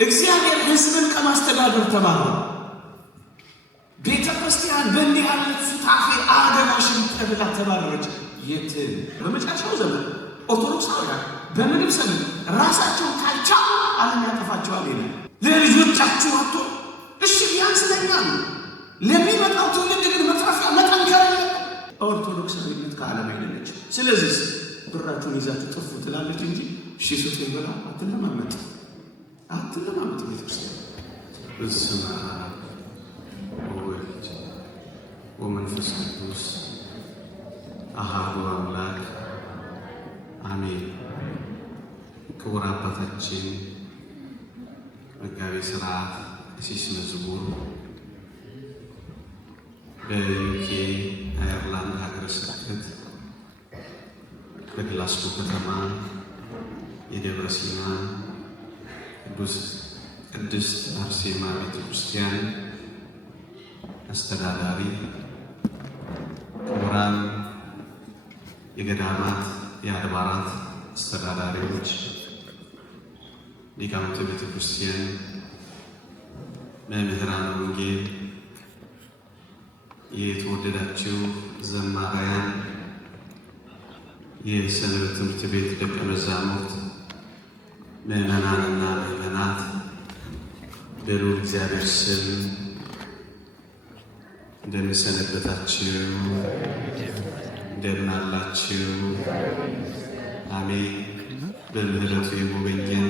እግዚአብሔር ሕዝብን ከማስተዳደር ተማሩ። ቤተ ክርስቲያን በእንዲህ አይነት ሱታፌ አደራሽን ተብላ ተባረረች። የት በመጨረሻው ዘመን ኦርቶዶክሳውያን በምንም ሰልፍ ራሳቸውን ካልቻሉ ዓለም ያጠፋቸዋል ይላል። ለልጆቻችሁ ወጥቶ እሺ ቢያንስ ለኛ ነው ለሚመጣው ትውልድ ግን መትረፊያ መጠንከር አለ። ኦርቶዶክሳዊነት ከዓለም አይደለች። ስለዚህ ብራችሁን ይዛችሁ ጥፉ ትላለች እንጂ እሺ ሱት ይበላ አትለማመጥ ቤተክርስቲያን። በስመ አብ ወወልድ ወመንፈስ ቅዱስ አሐዱ አምላክ አሜን። ክቡር አባታችን መጋቤ ሥርዓት ቀሲስ መዝሙር በዩኬ አየርላንድ ሀገረ ስብከት በግላስጎ ከተማ የደብረ ሲና ቅድስት አርሴማ ቤተ ክርስቲያን አስተዳዳሪ፣ ክቡራን የገዳማት የአድባራት አስተዳዳሪዎች፣ ሊቃውንተ ቤተ ክርስቲያን፣ መምህራን ወንጌል፣ የተወደዳችሁ ዘማሪያን፣ የሰንበት ትምህርት ቤት ደቀ መዛሙርት፣ ምዕመናንና ምዕመናት በልዑል እግዚአብሔር ስም እንደምን ሰነበታችሁ? እንደምን አላችሁ? አሜን። በምህረቱ የጎበኘን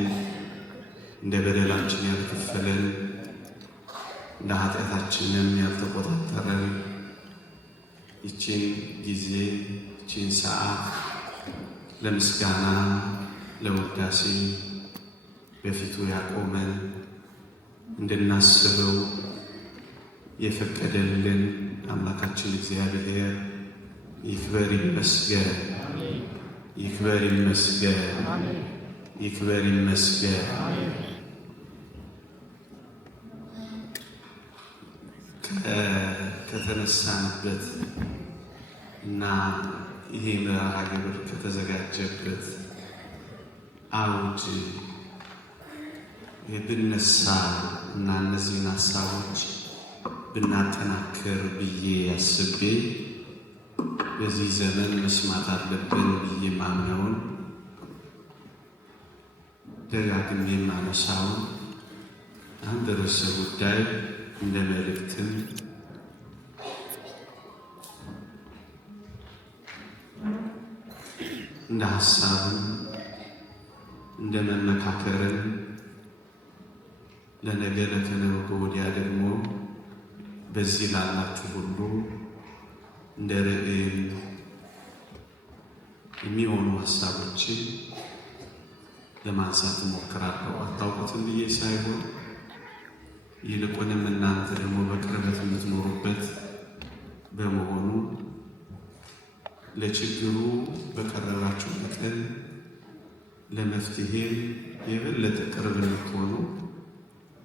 እንደ በደላችን ያልከፈለን እንደ ኃጢአታችንም ያልተቆጣጠረን ይችን ጊዜ ይችን ሰዓት ለምስጋና ለውዳሴ በፊቱ ያቆመን እንድናስበው የፈቀደልን አምላካችን እግዚአብሔር ይክበር ይመስገን፣ ይክበር ይመስገን፣ ይክበር ይመስገን። ከተነሳንበት እና ይሄ መርሃ ግብር ከተዘጋጀበት አውድ ብነሳ እና እነዚህን ሀሳቦች ብናጠናክር ብዬ አስቤ በዚህ ዘመን መስማት አለብን ብዬ ማምነውን ደጋግሜ የማነሳውን አንድ ርዕሰ ጉዳይ እንደ መልእክትም እንደ ሀሳብም እንደ መመካከርን ለነገ ለተነገ ወዲያ ደግሞ በዚህ ላላችሁ ሁሉ እንደ ርዕይም የሚሆኑ ሀሳቦችን ለማንሳት እሞክራለሁ። አታውቁትም ብዬ ሳይሆን ይልቁንም እናንተ ደግሞ በቅርበት የምትኖሩበት በመሆኑ ለችግሩ በቀረባችሁ መጠን ለመፍትሄ የበለጠ ቅርብ እንድትሆኑ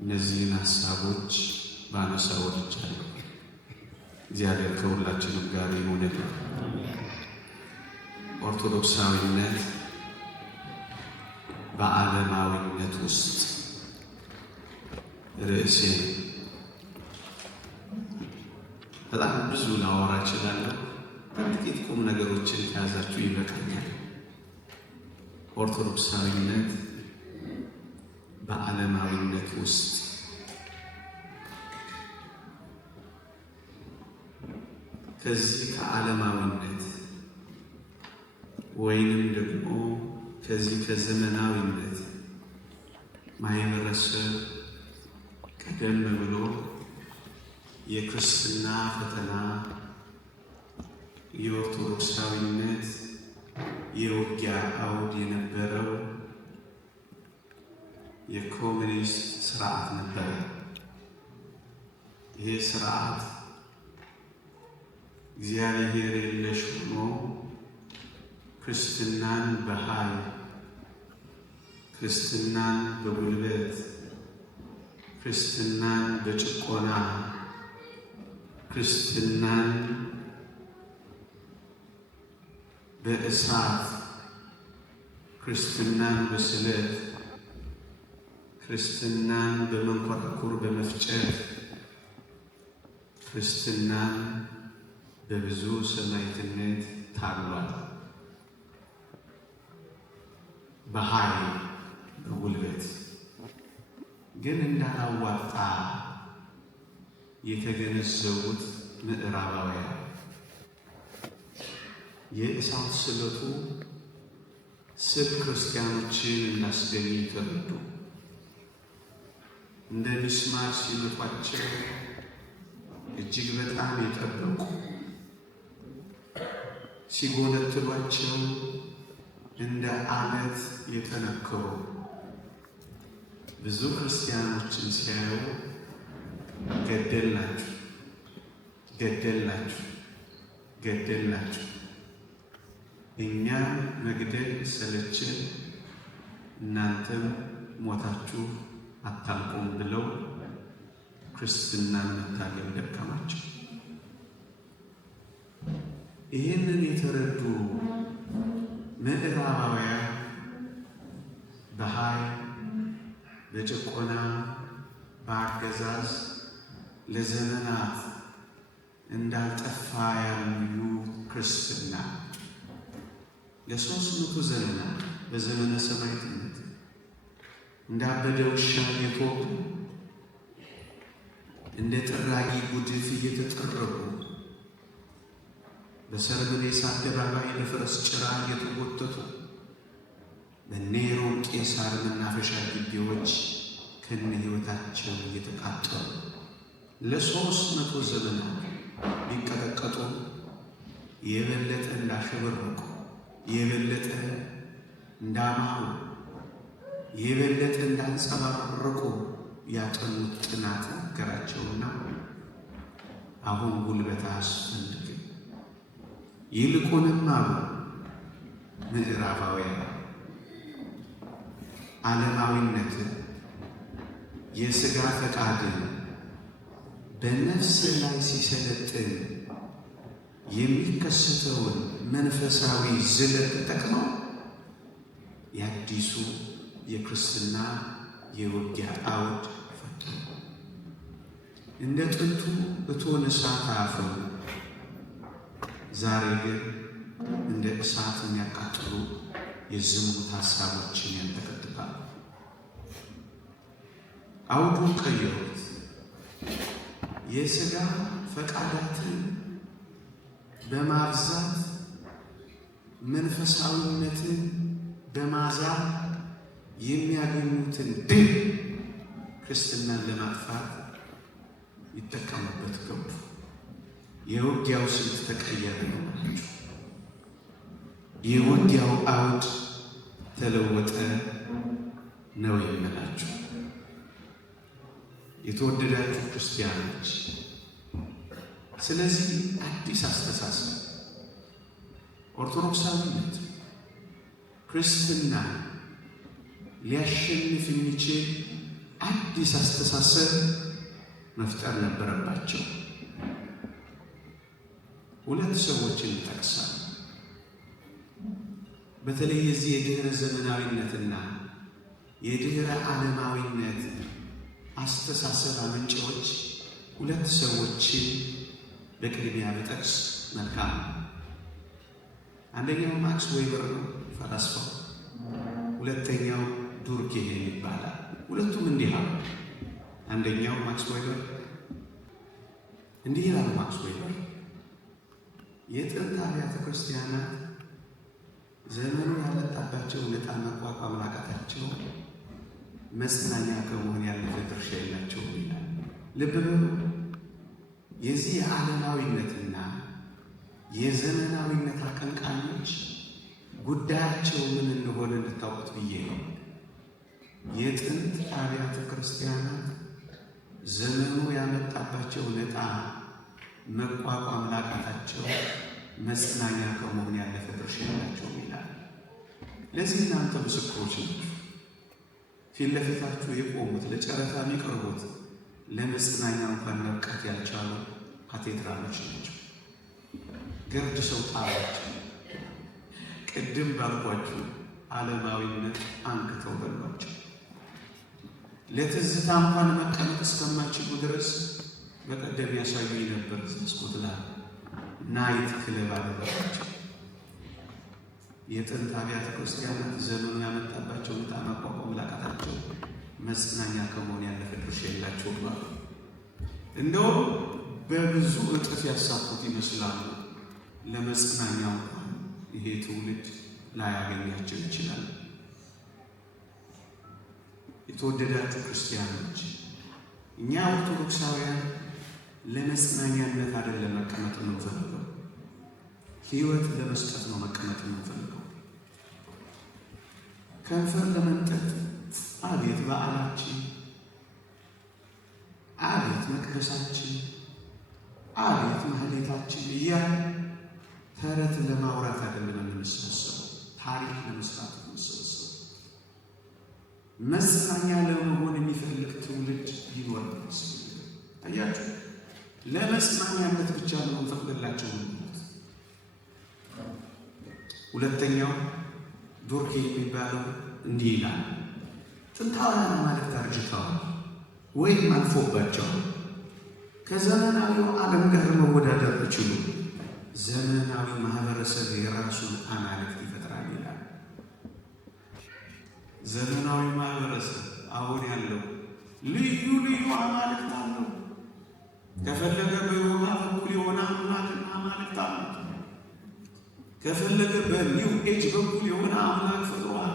እነዚህን ሀሳቦች ባነሳ ወድጃለሁ። እግዚአብሔር ከሁላችንም ጋር ይሁን። ኦርቶዶክሳዊነት በዓለማዊነት ውስጥ ርዕሴ በጣም ብዙ ላወራ እችላለሁ። ጥቂት ቁም ነገሮችን ከያዛችሁ ይበቃኛል። ኦርቶዶክሳዊነት በዓለማዊነት ውስጥ ከዚህ ከዓለማዊነት ወይንም ደግሞ ከዚህ ከዘመናዊነት ማህበረሰብ ቀደም ብሎ የክርስትና ፈተና የኦርቶዶክሳዊነት የውጊያ አውድ የነበረው የኮሙኒስት ስርዓት ነበረ። ይህ ስርዓት እግዚአብሔር የለሽ ሆኖ ክርስትናን በኃይል፣ ክርስትናን በጉልበት፣ ክርስትናን በጭቆና፣ ክርስትናን በእሳት፣ ክርስትናን በስለት፣ ክርስትናን በመንኮራኩር በመፍጨት ክርስትናን በብዙ ሰማዕትነት ታግሏል። በኃይል በጉልበት ግን እንዳላዋጣ የተገነዘቡት ምዕራባውያን የእሳት ስለቱ ስብ ክርስቲያኖችን እንዳስገኝ ተረዱ። እንደ ሚስማር ሲመቷቸው እጅግ በጣም የጠበቁ ሲጎነትሏቸው እንደ አለት የጠነከሩ ብዙ ክርስቲያኖችን ሲያዩ ገደልናችሁ፣ ገደልናችሁ፣ ገደልናችሁ፣ እኛ መግደል ሰለችን፣ እናንተም ሞታችሁ አታልቁም ብለው ክርስትናን መታገል ደከማቸው። ይህንን የተረዱ ምዕራባውያን በኃይል በጭቆና በአገዛዝ ለዘመናት እንዳልጠፋ ያሉ ክርስትና ለ300 ዘመናት በዘመነ ሰማዕትነት እንዳበደ ውሻ የተወጉ እንደ ጥራጊ ጉድፍ እየተጠረጉ በሰርምኔስ አደባባይ ለፈረስ ጭራ እየተጎተቱ በኔሮን ቄሳር መናፈሻ ግቢዎች ከነ ሕይወታቸው እየተቃጠሉ ለ300 ዘመናት ቢቀጠቀጡ የበለጠ እንዳሸበረቁ የበለጠ እንዳማሩ የበለጠ እንዳንጸባረቁ ያጠኑት ጥናት ነገራቸውና አሁን ጉልበት አያስፈልግም፣ ይልቁንም አሉ ምዕራባውያን ዓለማዊነትን የሥጋ ፈቃድን በነፍስ ላይ ሲሰለጥን የሚከሰተውን መንፈሳዊ ዝለት ተጠቅመው የአዲሱ የክርስትና የውጊያ አውድ ፈጠሩ። እንደ ጥንቱ እቶነ እሳት አፈሩ። ዛሬ ግን እንደ እሳት የሚያቃጥሉ የዝሙት ሐሳቦችን ያንጠቀጥቃሉ። አውዱን ቀየሩት። የሥጋ ፈቃዳትን በማብዛት መንፈሳዊነትን በማዛብ የሚያገኙትን ድል ክርስትናን ለማጥፋት ይጠቀሙበት ገቡ። የውጊያው ስልት ተቀየረ ነው ናቸው። የውጊያው አውድ ተለወጠ ነው የምላችሁ። የተወደዳችሁ ክርስቲያኖች፣ ስለዚህ አዲስ አስተሳሰብ ኦርቶዶክሳዊነት ክርስትና ሊያሸንፍ የሚችል አዲስ አስተሳሰብ መፍጠር ነበረባቸው። ሁለት ሰዎችን ይጠቅሳል። በተለይ የዚህ የድህረ ዘመናዊነትና የድህረ ዓለማዊነት አስተሳሰብ አመንጪዎች ሁለት ሰዎችን በቅድሚያ ብጠቅስ መልካም ነው። አንደኛው ማክስ ዌበር ነው፣ ፈላስፋው። ሁለተኛው ዱርኬሄም ይባላል። ሁለቱም እንዲህ አሉ። አንደኛው ማክስ ዌበር እንዲህ ይላል። ማክስ ዌበር የጥንት አብያተ ክርስቲያናት ዘመኑ ያመጣባቸው ዕጣ መቋቋም ላቃታቸው መጽናኛ ከመሆን ያለፈ ድርሻ የላቸውም ይላል። ልብ በሉ። የዚህ የዓለማዊነትና የዘመናዊነት አቀንቃኞች ጉዳያቸው ምን እንደሆነ እንድታውቁት ብዬ ነው። የጥንት አብያተ ክርስቲያናት ዘመኑ ያመጣባቸው ዕጣ መቋቋም ላቃታቸው መጽናኛ ከመሆን ያለፈ ድርሻ የላቸውም ይላል። ለዚህ እናንተ ምስክሮች ናችሁ። ፊት ለፊታችሁ የቆሙት ለጨረታ የሚቀርቡት ለመጽናኛ እንኳን መብቃት ያልቻሉ ካቴድራሎች ናቸው። ገርድ ሰው ጣላቸው። ቅድም ባልኳችሁ ዓለማዊነት አንክተው በሏቸው። ለትዝታ እንኳን መቀመጥ እስከማይችሉ ድረስ በቀደም ያሳዩኝ ነበር። ስኮትላንድ ናይት ክለብ አደረጋቸው። የጥንት አብያተ ክርስቲያናት ዘመኑ ያመጣባቸው ዕጣ መቋቋም ላቃታቸው መጽናኛ ከመሆን ያለፈ ድርሻ የላቸውም አሉ። እንደውም በብዙ እጥፍ ያሳኩት ይመስላሉ። ለመጽናኛው እንኳን ይሄ ትውልድ ላያገኛቸው ይችላል። የተወደዳችሁ ክርስቲያኖች፣ እኛ ኦርቶዶክሳውያን ለመጽናኛነት አይደለም መቀመጥ የምንፈልገው፣ ሕይወት ለመስጠት ነው መቀመጥ የምንፈልገው። ከንፈር ለመንጠት አቤት በዓላችን፣ አቤት መቅደሳችን፣ አቤት ማህሌታችን እያለ ተረት ለማውራት አይደለም የምንሰበሰበው፣ ታሪክ ለመስራት የምንሰበሰበው። መጽናኛ ለመሆን የሚፈልግ ትውልድ ይኖር ይመስላል። አያችሁ፣ ለመጽናኛነት ብቻ ነው እንፈቅድላቸው። ሁለተኛው ዶርኬ የሚባለው እንዲህ ይላል። ጥንታውያን አማልክት አርጅተዋል ወይም አልፎባቸዋል። ከዘመናዊው ዓለም ጋር መወዳደር ይችሉ። ዘመናዊ ማህበረሰብ የራሱን አማልክት ይፈጥራል ይላል። ዘመናዊ ማህበረሰብ አሁን ያለው ልዩ ልዩ አማልክት አለው። ከፈለገ በዮና በኩል የሆነ አምላክና አማልክት አሉት። ከፈለገ በኒው ኤጅ በኩል የሆነ አምላክ ፈጥሯል።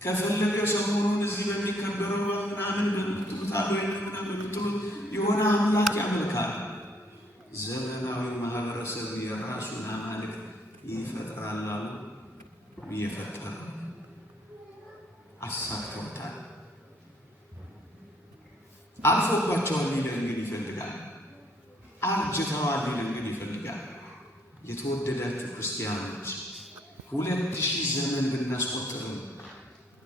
ከፈለገ ሰሞኑን እዚህ በሚከበረው ምናምን በምትሉት አሉ በምትሉት የሆነ አምላክ ያመልካል። ዘመናዊ ማህበረሰብ የራሱን አማልክት ይፈጥራል አሉ። እየፈጠረ አሳክተውታል። አልፎባቸዋል ሊለን ግን ይፈልጋል። አርጅተዋል ሊለን ግን ይፈልጋል። የተወደዳችሁ ክርስቲያኖች 2000 ዘመን ብናስቆጥርም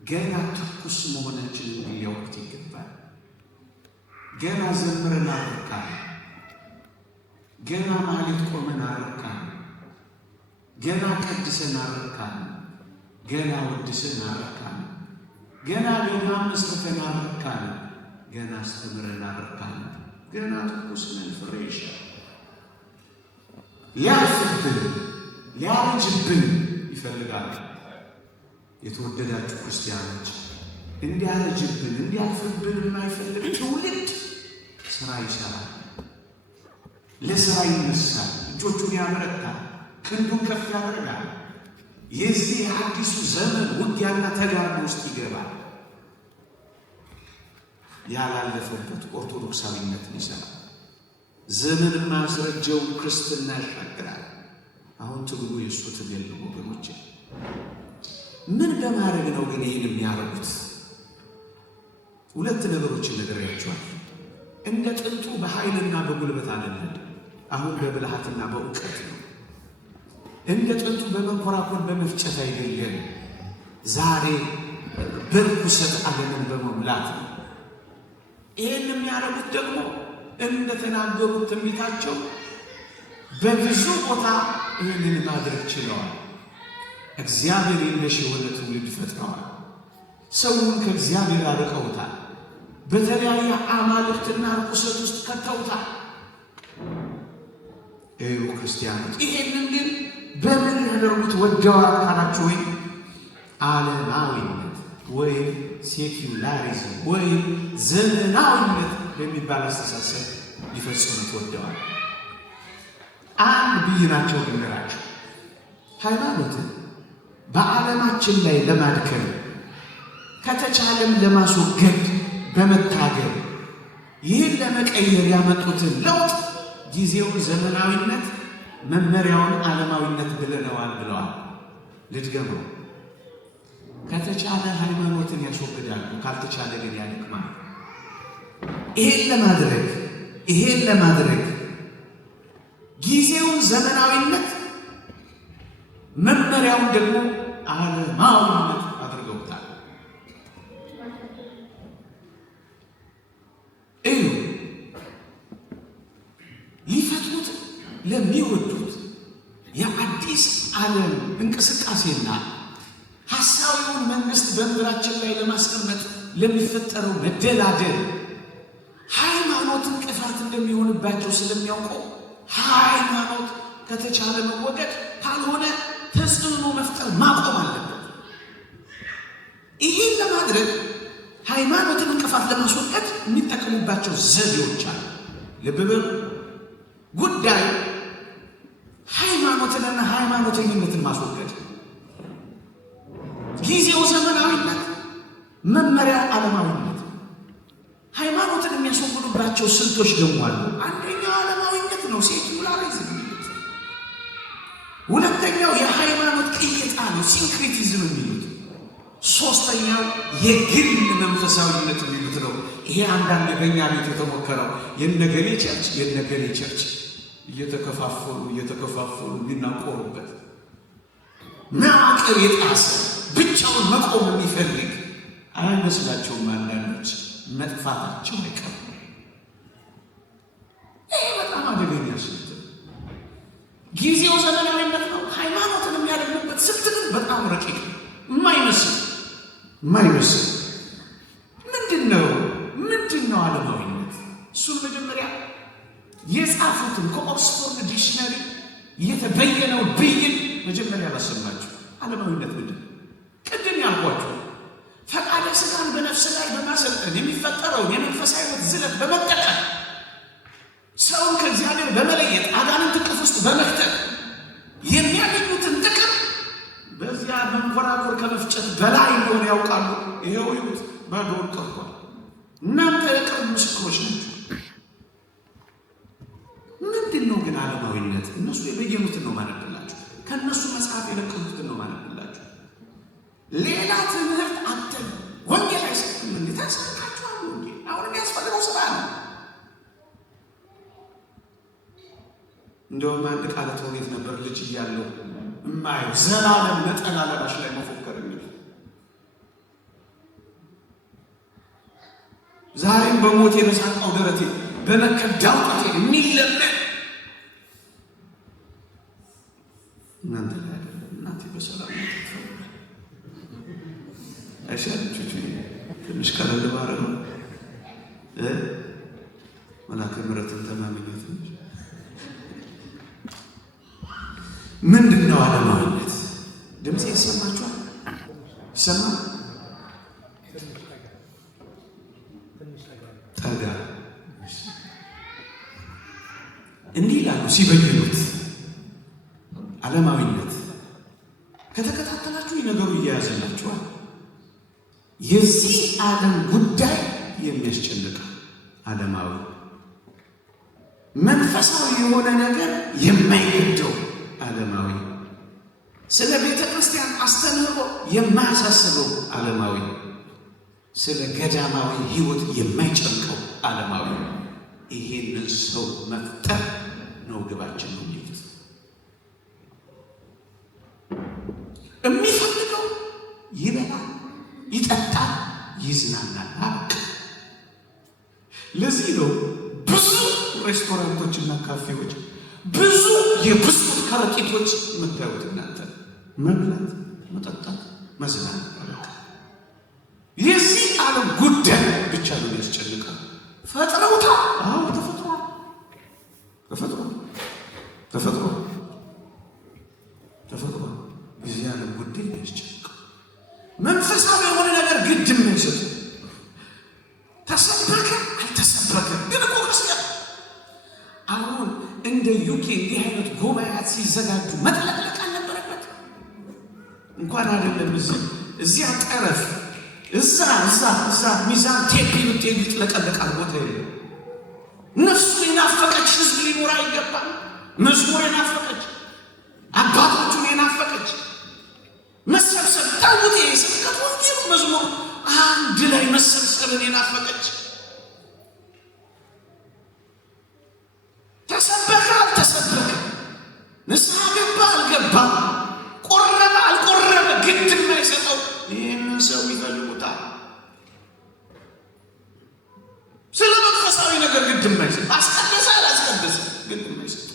ገና ትኩስ መሆናችንን ሊያውቁት ይገባል። ገና ዘምረን አረካን፣ ገና ማህሌት ቆመን አረካን፣ ገና ቀድሰን አረካን፣ ገና ወድሰን አረካን፣ ገና መስርተን አረካን፣ ገና አስተምረን አረካን። ገና ትኩስ ነን፣ ፍሬሽ ሊያልፍብን ሊያረጅብን ይፈልጋል። የተወደዳችሁ ክርስቲያኖች፣ እንዲያረጅብን እንዲያልፍብን የማይፈልግ ትውልድ ስራ ይሰራል፣ ለስራ ይነሳል፣ እጆቹን ያበረታል፣ ክንዱን ከፍ ያደርጋል። የዚህ አዲሱ ዘመን ውጊያና ተጋድሎ ውስጥ ይገባል። ያላለፈበት ኦርቶዶክሳዊነትን ይሰራል። ዘመን ማስረጃውን ክርስትና ያሻግራል። አሁን ትግሉ የእሱ ትግል ነው ወገኖች። ምን በማድረግ ነው ግን ይህን የሚያደርጉት? ሁለት ነገሮችን ነግሬያቸዋል። እንደ ጥንቱ በኃይልና በጉልበት አይደለም፣ አሁን በብልሃትና በእውቀት ነው። እንደ ጥንቱ በመንኮራኮር በመፍጨት አይደለም፣ ዛሬ በርኩሰት ዓለምን በመሙላት ነው። ይህን የሚያደርጉት ደግሞ እንደተናገሩት ትንቢታቸው በብዙ ቦታ ይህንን ማድረግ ችለዋል። እግዚአብሔር የለሽ የሆነ ትውልድ ፈጥረዋል። ሰውን ከእግዚአብሔር አርቀውታል። በተለያየ አማልክትና ርኩሰት ውስጥ ከተውታል። ክርስቲያኖች ይሄንን ግን በምን ያደርጉት ወደዋል ካላችሁ፣ ወይም ዓለማዊነት ወይም ሴኩላሪዝም ወይም ዘመናዊነት በሚባል አስተሳሰብ ሊፈጽሙት ወደዋል። አንድ ብይናቸው ልንገራችሁ። ሃይማኖትን በዓለማችን ላይ ለማድከም ከተቻለም ለማስወገድ በመታገል ይህን ለመቀየር ያመጡትን ለውጥ ጊዜውን ዘመናዊነት መመሪያውን ዓለማዊነት ብለነዋል ብለዋል። ልድገመው። ከተቻለ ሃይማኖትን ያስወግዳሉ፣ ካልተቻለ ግን ያደክማል። ይሄን ለማድረግ ጊዜውን ዘመናዊነት መመሪያውን ደግሞ ዓለማዊነት አድርገውታል። ሊፈጥሩት ለሚወዱት የአዲስ ዓለም እንቅስቃሴና ሐሳዊውን መንግስት በምድራችን ላይ ለማስቀመጥ ለሚፈጠረው መደላደል ሃይማኖት እንቅፋት እንደሚሆንባቸው ስለሚያውቁ ሃይማኖት ከተቻለ መወገድ ካልሆነ ተጽዕኖ መፍጠር ማቆም አለበት። ይህን ለማድረግ ሃይማኖትን እንቅፋት ለማስወገድ የሚጠቀሙባቸው ዘዴዎች አሉ። ልብ በሉ። ጉዳይ ሃይማኖትንና ሃይማኖተኝነትን ማስወገድ። ጊዜው ዘመናዊነት፣ መመሪያው ዓለማዊነት። ሃይማኖትን የሚያስወግዱባቸው ስልቶች ደግሞ አሉ። አንደኛው ዓለማዊነት ነው፣ ሴኩላሪዝም። ሁለተኛው የሃይማኖት ቅይጣ ነው፣ ሲንክሬቲዝም የሚሉት። ሶስተኛው የግል መንፈሳዊነት የሚሉት ነው። ይሄ አንዳንድ በኛ ቤት የተሞከረው የነገሌ ቸርች እየተከፋፈሉ የሚናቆሩበት መዋቅር የጣሰ ብቻውን መቆም የሚፈልግ አይመስላቸውም። አንዳንዶች መጥፋታቸው አይቀርም። ይሄ በጣም አደገኛ ስልት ነው። ጊዜው ዘመናዊነት ነው። ሃይማኖትን የሚያደርጉበት ስልት ግን በጣም ረቂቅ ነው። የማይመስል ምንድን ነው ዓለማዊነት? እሱን መጀመሪያ የጻፉትን ከኦክስፎርድ ዲክሽነሪ የተበየነው ብይን መጀመሪያ ላሰማችሁ። ዓለማዊነት ምንድን ነው? ቅድም ያልኳችሁ ፈቃደ ሥጋን በነፍስ ላይ በማሰልጠን የሚፈጠረውን የመንፈሳዊ ሕይወት ዝለት በመጠቀም ሰውን ከእግዚአብሔር በመለየት አጋንንት እቅፍ ውስጥ በመክተት የሚያገኙትን ጥቅም በዚያ መንኮራኩር ከመፍጨት በላይ እንደሆነ ያውቃሉ። ይሄው ይሁት ባዶን ቀርቷል። እናንተ የቅርብ ምስክሮች ናቸው። ምንድን ነው ግን ዓለማዊነት? እነሱ የበየኑትን ነው ማነብላችሁ። ከእነሱ መጽሐፍ የለቀሙትን ነው ማነብላችሁ። ሌላ ትምህርት አተን ወንጌል አይሰጥም። እንዴት ያሰብካችኋል? ወንጌል አሁን የሚያስፈልገው ስራ ነው። እንደውም አንድ ቃለ ተውኔት ነበር ልጅ እያለሁ እማየው፣ ዘላለም ነጠላ ለባሽ ላይ መፎከር የሚል ዛሬም በሞቴ በሳንቃው ደረቴ በመከዳው ጣቴ የሚለመን እናንተ ላይ አይደለም። እናቴ በሰላም አይሻልችች ትንሽ ቀለል ባረገው መላከ ምሕረትን ተማምኘት እንጂ ምንድን ነው ዓለማዊነት? ድምፄ ይሰማችኋል? ይሰማል? ጠጋ እንዲህ ይላሉ ሲበይኑት። ዓለማዊነት ከተከታተላችሁ ነገሩ እያያዘላችኋል። የዚህ ዓለም ጉዳይ የሚያስጨንቃል። ዓለማዊ መንፈሳዊ የሆነ ነገር የማይገደው ዓለማዊ፣ ስለ ቤተ ክርስቲያን አስተምህሮ የማያሳስበው ዓለማዊ፣ ስለ ገዳማዊ ሕይወት የማይጨንቀው ዓለማዊ። ይሄንን ሰው መፍጠር ነው ግባችን ነው የሚሉት። የሚፈልገው ይበላል፣ ይጠጣል፣ ይዝናናል። አቅ ለዚህ ነው ብዙ ሬስቶራንቶችና ካፌዎች፣ ብዙ የብስኩት ከረጢቶች የምታዩት እናንተ። መብላት፣ መጠጣት፣ መዝናናት አለቀ። የዚህ ዓለም ጉዳይ ብቻ ነው የሚያስጨንቀው። ፈጥረውታል። አዎ ተፈጥሯል። የዚህ ዓለም ጉዳይ የሚያስጨንቀው መንፈሳዊ የሆነ ነገር ግድም ነው ይሰጡ። ተሰበከ አልተሰበከ ግን እኮ ክርስቲያን አሁን እንደ ዩኬ እንዲህ አይነት ጉባኤያት ሲዘጋጁ መጥለቅለቅ አልነበረበት? እንኳን አይደለም እዚያ ጠረፍ እዛ ሚዛን ቴፒ ብትሄዱ ይጥለቀለቃል። ቦታ የለም። ነፍሱ የናፈቀች ህዝብ ሊኖር አይገባም። መዝሙር የናፈቀች አባቶቹን የናፈቀች መሰብሰብ ታውት የስብከት ወንጌሉ መዝሙር አንድ ላይ መሰብሰብን የናፈቀች ተሰበከ አልተሰበከ፣ ንስሐ ገባ አልገባ፣ ቆረበ አልቆረበ ግድ የማይሰጠው ይህንን ሰው ይፈልጉታል። ስለ መንፈሳዊ ነገር ግድ የማይሰጥ፣ አስቀደሰ አላስቀደሰ ግድ የማይሰጥ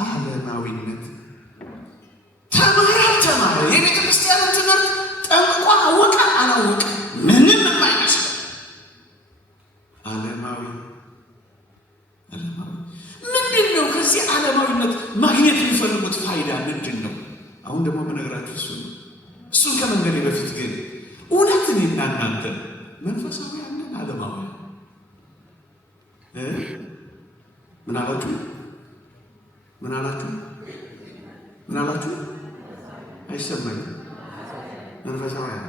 ዓለማዊነት። ተማረ አልተማረ የቤተ ክርስቲያንን ከመንገዴ በፊት ግን እውነትን እናንተ መንፈሳዊያንን ዓለማውያን ምን አላችሁ? ምን አላችሁ? ምን አላችሁ? አይሰማኝም። መንፈሳውያን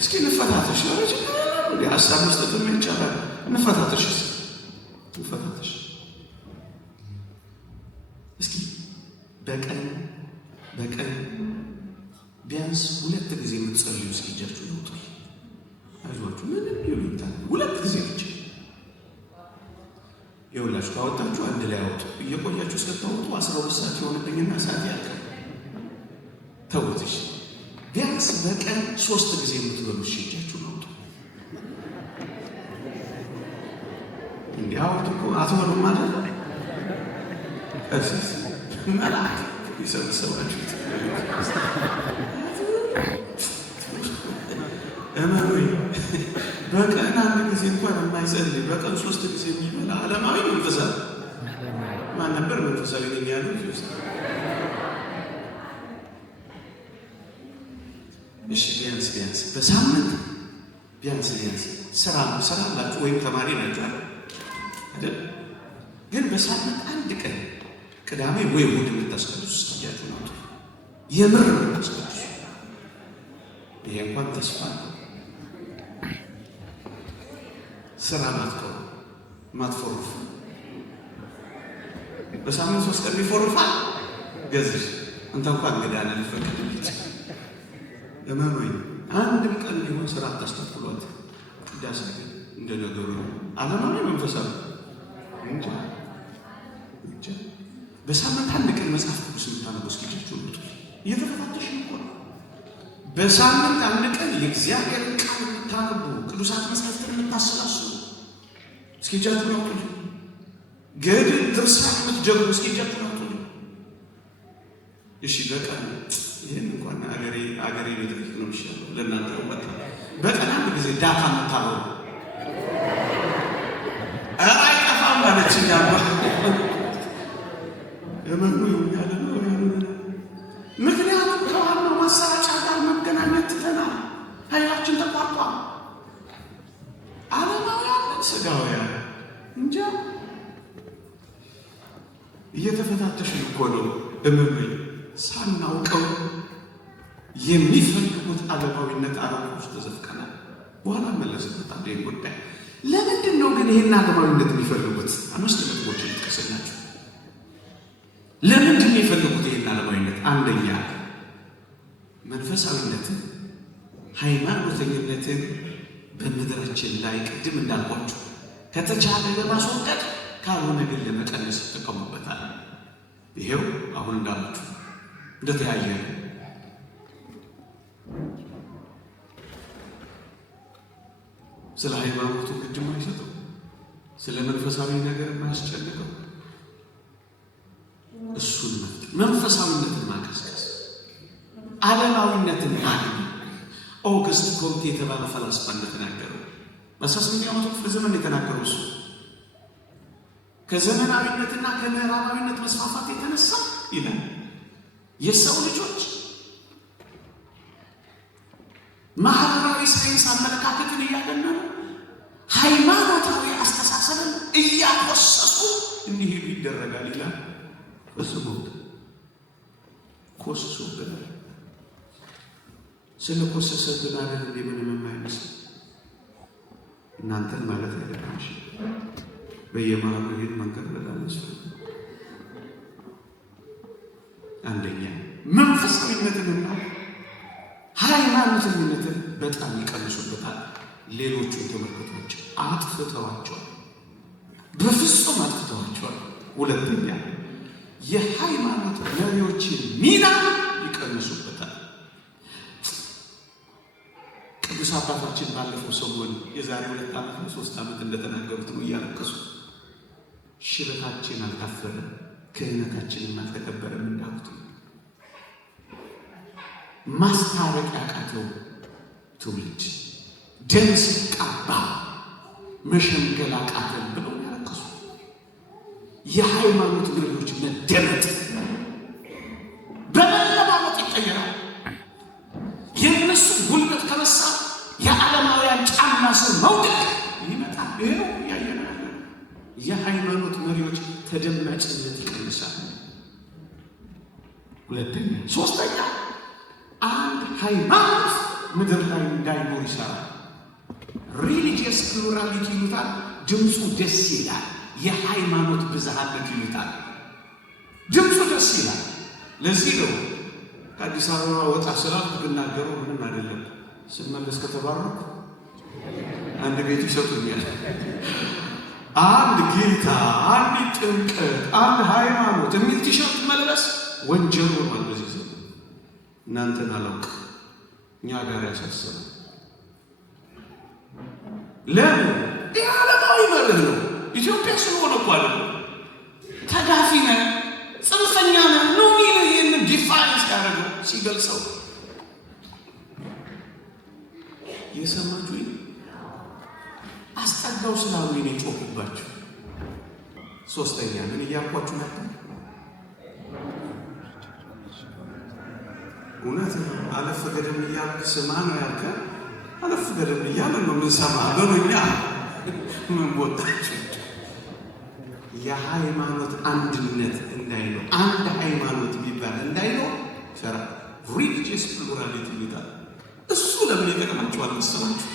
እስኪ እንፈታተሽ። ሀሳብ መስጠት ይቻላል። እንፈታተሽ እንፈታተሽ እስኪ በቀን ቢያንስ 2 ጊዜ የምትጸልዩ እስኪ እጃችሁ ይውጡ። አይዟችሁ ምንም ይሉታል። 2 ጊዜ ብቻ ይኸውላችሁ። ካወጣችሁ አንድ ላይ አውጡ። እየቆያችሁ እስከታወጡ 12 ሰዓት የሆነብኝና ሰዓት ያልቃል። ተውትሽ። ቢያንስ በቀን 3 ጊዜ የምትበሉ እጃችሁ አውጡ። እንዲያውጡ እኮ አትበሉም ማለት ነው። መልአክ ይሰበሰባችሁት እመኑኝ። በቀን 1 ጊዜ እንኳን የማይጸልይ በቀን 3 ጊዜ የሚበላ ዓለማዊ መንፈሳዊ ማን ነበር? መንፈሳዊ ነኝ ያለው ውስጥ እሺ፣ ቢያንስ በሳምንት ቢያንስ ስራ አላችሁ ወይም ተማሪ ናችሁ አይደል? ግን በሳምንት 1 ቀን ቅዳሜ ወይ እሑድ የምታስቀድሱ እጃችሁ ነው። የምር የምታስቀድሱ ይሄ እንኳን ተስፋ ነው። ስራ ማትፎርፉ በሳምንት 3 ቀን ይፎርፋል። ገዝሽ እንተ እንኳን እንግዳን ልፈቅድልኝ እመኑኝ። 1 ቀን ቢሆን ስራ አታስተኩሏት። ቅዳሴ ግን እንደ ነገሩ ዓለማዊ መንፈሳዊ እንጃ በሳምንት 1 ቀን መጽሐፍ ቅዱስ የምታነቡ እስኪጃችሁ ነው። እየተፈታተሽ ነው። በሳምንት 1 ቀን የእግዚአብሔርን ቃል የምታነቡ ቅዱሳት መጽሐፍትን የምታሰላስሉ እስኪጃችሁ ነው። ገድል ድርሳን የምትጀምሩ እስኪጃችሁ ነው። እሺ በቀን ይህን እንኳን አገሬ ቤተክርስቲያን ነው የሚሻለው ለእናንተ ወጣ። በቀን 1 ጊዜ ዳታ የምታበሩ አይጠፋም ማለች ያባ የመኑ ያለ ነው። ምክንያቱም ከዋናው ማሰራጫ ጋር መገናኘት ትተናል። ኃይላችን ተቋርጧል። ዓለማውያን ሥጋውያን እንጃ እየተፈታተሽ እኮ ነው። እመኑኝ ሳናውቀው የሚፈልጉት ዓለማዊነት ዓለም ውስጥ ተዘፍቀናል። በኋላ መለስበታል ይህን ጉዳይ። ለምንድን ነው ግን ይህን ዓለማዊነት የሚፈልጉት? 5 ነጥቦች ልጥቀስላችሁ። ለምንድን ነው የፈለጉት ይህን ዓለማዊነት? አንደኛ መንፈሳዊነትን፣ ሃይማኖተኝነትን በምድራችን ላይ ቅድም እንዳልኳችሁ ከተቻለ ለማስወገድ ካልሆነ ግን ለመቀነስ ይጠቀሙበታል። ይሄው አሁን እንዳላችሁ እንደተያየ ነው። ስለ ሃይማኖቱ ግድም አይሰጠው፣ ስለ መንፈሳዊ ነገር የማያስጨንቀው እሱን መንፈሳዊነትን ማቀዝቀዝ፣ ዓለማዊነትን ማግኘት። ኦገስት ኮምቴ የተባለ ፈላስፋ እንደተናገረው በ18ኛው መቶ ክፍለ ዘመን የተናገረው እሱ ከዘመናዊነትና ከምዕራባዊነት መስፋፋት የተነሳ ይላል የሰው ልጆች ማህበራዊ ሳይንስ አመለካከትን እያገነኑ ሃይማኖታዊ አስተሳሰብን እያኮሰሱ እንዲሄዱ ይደረጋል ይላል። በስሙት ኮሰሱብናል። ስለ ኮሰሰብን አይደል እንደ ምንም የማይመስል እናንተን ማለት አይደለሽ። በየማህበሩ ይሄን መንገድ ለዳለስ አንደኛ መንፈሳዊነትንና ሃይማኖተኝነትን በጣም ይቀንሱበታል። ሌሎቹን ትምህርቶች አጥፍተዋቸዋል፣ በፍጹም አጥፍተዋቸዋል። ሁለተኛ የሃይማኖት መሪዎችን ሚና ይቀንሱበታል። ቅዱስ አባታችን ባለፈው ሰሞን የዛሬ 2 ዓመት 3 ዓመት እንደተናገሩት ነው እያለቀሱ ሽበታችን አልታፈረም፣ ክህነታችንም አልተከበረም እንዳሉት ነው። ማስታረቅ ያቃተው ትውልድ ደም ሲቃባ መሸምገል አቃተን ብለው ያለቀሱ የሃይማኖት መሪዎች መደመጥ በመለማመጥ ይቀየራል። ስር መውደቅ ይመጣል። ይኸው ያየነው ያለ የሃይማኖት መሪዎች ተደማጭነት ይቀንሳል። ሁለተኛ ሶስተኛ አንድ ሃይማኖት ምድር ላይ እንዳይኖር ይሰራል። ሪሊጂየስ ፕሉራሊቲ ይሉታል። ድምፁ ደስ ይላል። የሃይማኖት ብዝሃነት ይሉታል። ድምፁ ደስ ይላል። ለዚህ ነው ከአዲስ አበባ ወጣ ስላልኩ ብናገረው ምንም አይደለም። ስመለስ ከተባረኩ አንድ ቤት ይሰጡኛል። አንድ ጌታ፣ አንድ ጥምቀት፣ አንድ ሃይማኖት የሚል ቲሸርት መልበስ ወንጀል ሆኗል በዚህ ዘመን። እናንተን አላውቅም፣ እኛ ጋር ያሳሰበ ለምን? ይህ ዓለማዊ መርህ ነው። ኢትዮጵያ ስለሆነ እኮ አይደለም። ተጋፊ ነን፣ ጽንፈኛ ነን ነው ሚል ይህንን ዲፋይንስ ያደረገው ሲገልጸው የሰማችሁ አስጠጋው ስላሉ እኔ ጮህባችሁ። ሶስተኛ ምን እያልኳችሁ ነበር? እውነት አለፍ ገደም እያልክ ስማ ነው ያልከ። አለፍ ገደም እያልን ነው የምንሰማ በሉኛ። ምን ቦታችሁ የሃይማኖት አንድነት እንዳይኖር፣ አንድ ሃይማኖት የሚባል እንዳይኖር ሰራ ሪሊጂየስ ፕሉራሊቲ ይላል። እሱ ለምን ይጠቅማቸዋል መሰላችሁ?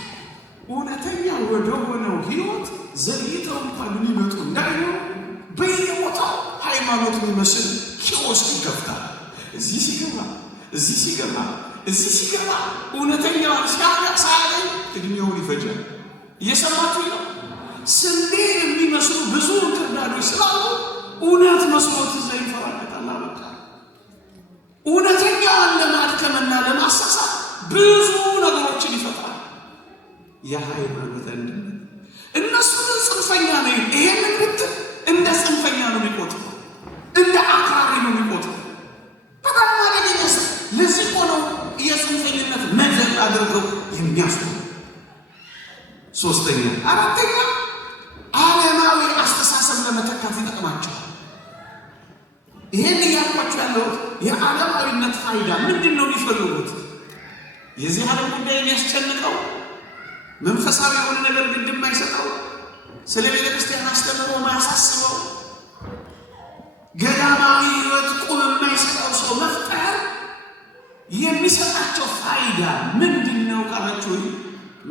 እውነተኛ ወደ ሆነው ህይወት ዘግይተው እንኳን የሚመጡ እንዳይኖር በየቦታው ሃይማኖት የሚመስል ኪዮስክ ይከፍታል። እዚህ ሲገባ እዚህ ሲገባ እዚህ ሲገባ እውነተኛውን ሳያገኝ እድሜውን ይፈጃል። እየሰማችሁ ነው። ስንዴ የሚመስሉ ብዙ እንክርዳዶች ስላሉ እውነት መስሎት እዛ ይፈራገጣል። በቃ እውነተኛውን ለማድከምና ለማሳሳት ብዙ ነገሮችን ይፈጥራል። የሃይማኖት አንድነት እነሱ ግን ጽንፈኛ ነው። ይሄንን ብትል እንደ ጽንፈኛ ነው የሚቆጥሩ፣ እንደ አክራሪ ነው የሚቆጥሩ። በጣም አደገኛስ። ለዚህ ሆነው የጽንፈኝነት መድረክ አድርገው የሚያስሩ። ሶስተኛ አራተኛ ዓለማዊ አስተሳሰብ ለመተካት ይጠቅማቸዋል። ይሄን እያልኳቸው ያለው የዓለማዊነት ፋይዳ ምንድን ነው? የሚፈልጉት የዚህ ዓለም ጉዳይ የሚያስጨንቀው መንፈሳዊ የሆነ ነገር ግድ የማይሰጠው ስለ ቤተ ክርስቲያን አስተምሮ ማያሳስበው ገዳማዊ ሕይወት ቁም የማይሰጠው ሰው መፍጠር የሚሰጣቸው ፋይዳ ምንድን ነው ካላችሁ፣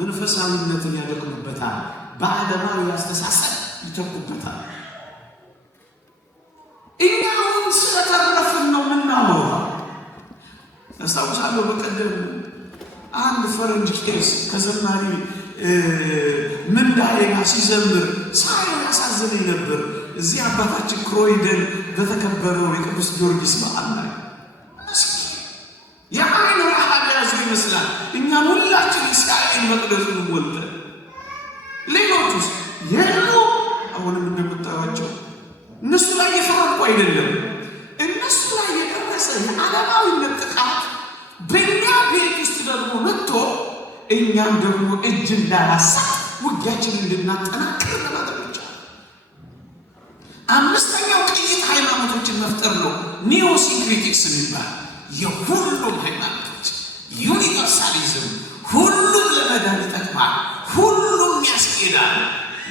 መንፈሳዊነትን ያደርጉበታል። በዓለማዊ አስተሳሰብ ይተኩበታል። እኛ አሁን ስለተረፍን ነው የምናወራው። አስታውሳለሁ በቀደም አንድ ፈረንጅ ቄስ ከዘማሪ ምንዳይና ሲዘምር ሳይሆን ያሳዝነኝ ነበር። እዚህ አባታችን ክሮይደን በተከበረው የቅዱስ ጊዮርጊስ በዓል ላይ የአይን ረሃብ ያዙ ይመስላል። እኛም ሁላችን እስራኤል መቅደሱን ሞልተን ሌሎች ውስጥ የሉ። አሁንም እንደምታዩቸው እነሱ ላይ የፈረቁ አይደለም። እነሱ ላይ የደረሰ የዓለማዊነት ጥቃት በእኛ ቤት ውስጥ ደግሞ መጥቶ እኛም ደግሞ እጅ እንዳላሳ ውጊያችን እንድናጠናክር ለማድረግ ይቻላል። አምስተኛው ቅይጥ ሃይማኖቶችን መፍጠር ነው። ኒዮሲንክሪቲክስ የሚባል የሁሉም ሃይማኖቶች ዩኒቨርሳሊዝም፣ ሁሉም ለመዳን ይጠቅማል፣ ሁሉም ያስኬዳል።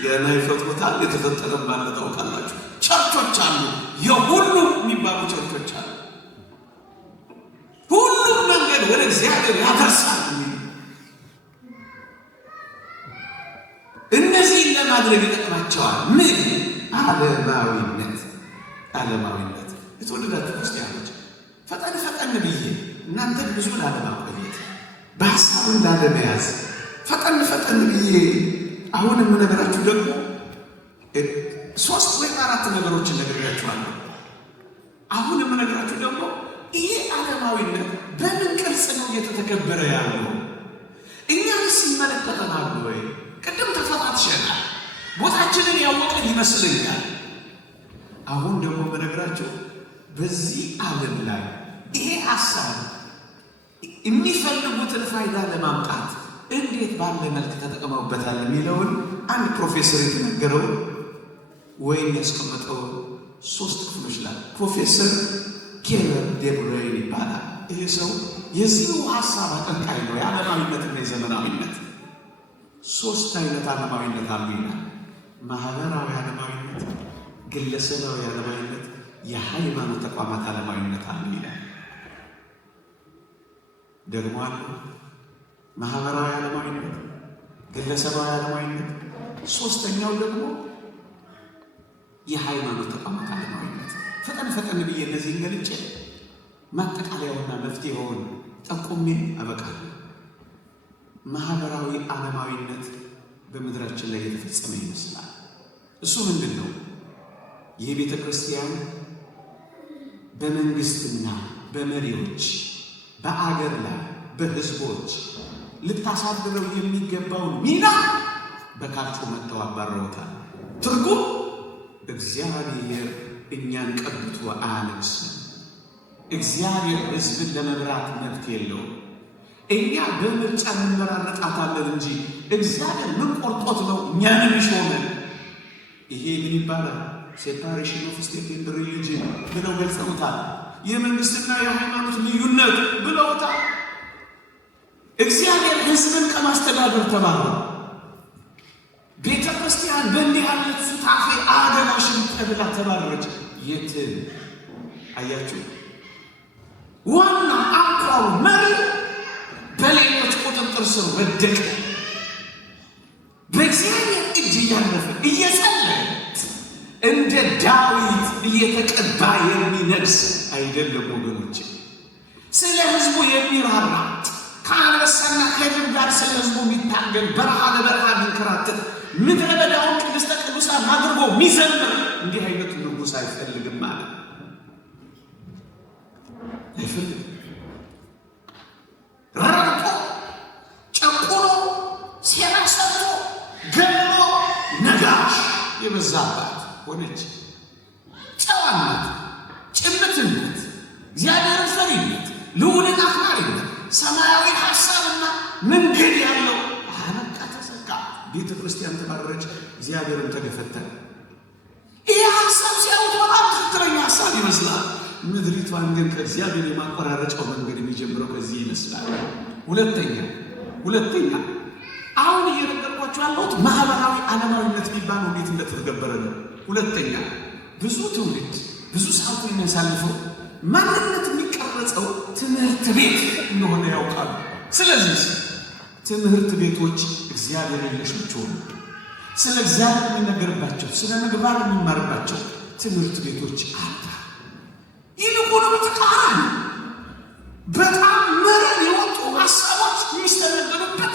ገና ይፈጥሩታል። የተፈጠረም ባለ ታውቃላችሁ። ቸርቾች አሉ፣ የሁሉም የሚባሉ ቸርቾች አሉ። ሁሉም መንገድ ወደ እግዚአብሔር ያደርሳል። እነዚህን ለማድረግ ይጠቅማቸዋል። ምን? ዓለማዊነት። ዓለማዊነት የተወደዳችሁ ክርስቲያኖች ፈጠን ፈጠን ብዬ እናንተን ብዙ ላለማቆየት በሀሳብን ላለመያዝ ፈጠን ፈጠን ብዬ አሁን የምነግራችሁ ደግሞ 3 ወይ 4 ነገሮችን ነግሬያችኋለሁ። አሁን የምነግራችሁ ደግሞ ይሄ ዓለማዊነት በምን ቅርጽ ነው እየተተከበረ ያለው? እኛንስ ይመለከተናል ወይ? ቅድም ተፈታትሸናል። ቦታችንን ያወቀን ይመስለኛል። አሁን ደግሞ የምነግራችሁ በዚህ ዓለም ላይ ይሄ ሀሳብ የሚፈልጉትን ፋይዳ ለማምጣት እንዴት ባለ መልክ ተጠቅመውበታል የሚለውን አንድ ፕሮፌሰር የተነገረው ወይም ያስቀመጠው 3 ክፍሎች ላይ ፕሮፌሰር ኬለር ዴብሮይን ይባላል። ይህ ሰው የዚሁ ሀሳብ አቀንቃኝ ነው፣ የዓለማዊነትና የዘመናዊነት። ሶስት አይነት ዓለማዊነት አሉ ይላል። ማህበራዊ ዓለማዊነት፣ ግለሰባዊ ዓለማዊነት፣ የሃይማኖት ተቋማት ዓለማዊነት አሉ ይላል። ደግሞ አሉ ማህበራዊ ዓለማዊነት፣ ግለሰባዊ ዓለማዊነት፣ ሶስተኛው ደግሞ የሃይማኖት ተቋማት ዓለማዊነት። ፈጠን ብዬ እነዚህን ገልጬ ማጠቃለያውና መፍትሄውን ጠቁሜ አበቃለሁ። ማህበራዊ ዓለማዊነት በምድራችን ላይ የተፈጸመ ይመስላል። እሱ ምንድን ነው? የቤተ ክርስቲያን በመንግስትና በመሪዎች በአገር ላይ በህዝቦች ልታሳድረው የሚገባውን ሚና በካልቾ መጥተው አባረውታል። ትርጉም እግዚአብሔር እኛን ቀብቶ አያነግስም። እግዚአብሔር ህዝብን ለመምራት መብት የለውም። እኛ በምርጫ እንመራረጣታለን እንጂ እግዚአብሔር ምን ቆርጦት ነው እኛን የሚሾመን? ይሄ ምን ይባላል? ሴፓሬሽን ኦፍ ስቴት ኤንድ ሪሊጅን ብለው ገልጸውታል። የመንግስትና የሃይማኖት ልዩነት ብለውታል። እግዚአብሔር ህዝብን ከማስተዳደር ተባረረ። ቤተ ክርስቲያን በእንዲህ አይነት ሱታፌ አገባሽን ተብላ ተባረረች። የትን አያችሁ? ዋና አንኳሩ መሪ በሌሎች ቁጥጥር ስር ወደቀ። በእግዚአብሔር እጅ እያለፈ እየጸለየ እንደ ዳዊት እየተቀባ የሚነግስ አይደለም ወገኖች። ስለ ህዝቡ የሚራራ ከአንበሳና ከድብ ጋር ስለ ህዝቡ የሚታገል በረሃ ለበረሃ የሚንከራተት ምድረ በዳውን ቅድስተ ቅዱሳን አድርጎ የሚዘምር እንዲህ አይነቱ ንጉሥ አይፈልግም ማለት አይፈልግም። ረግጦ ጨቁኖ ሴራ ሰርቶ ገሎ ነጋሽ የበዛባት ሆነች። ጨዋነት፣ ጭምትነት፣ እግዚአብሔርን ፈሪነት፣ ልዑልን አክባሪነት፣ ሰማያዊ ሐሳብና መንገድ ያለው አበቃ፣ ተዘጋ። ቤተ ክርስቲያን ተባረረች፣ እግዚአብሔርን ተገፈተረ። ይህ ሐሳብ ሲያዩት በጣም ትክክለኛ ሐሳብ ይመስላል። ምድሪቷን ግን ከእግዚአብሔር የማቆራረጫው መንገድ የሚጀምረው ከዚህ ይመስላል። ሁለተኛ አሁን እየነገርኳቸው ያለሁት ማህበራዊ ዓለማዊነት የሚባለው እንዴት እንደተተገበረ ነው። ሁለተኛ ብዙ ትውልድ ብዙ ሰዓት የሚያሳልፈው ማንነት የሚቀረጸው ትምህርት ቤት እንደሆነ ያውቃሉ። ስለዚህ ትምህርት ቤቶች እግዚአብሔር የለሾች ሆኑ። ስለ እግዚአብሔር የሚነገርባቸው ስለ ምግባር የሚማርባቸው ትምህርት ቤቶች አሉ። ይልቁንም ተቃራኒ በጣም መረን የወጡ ሀሳቦች የሚስተናገዱበት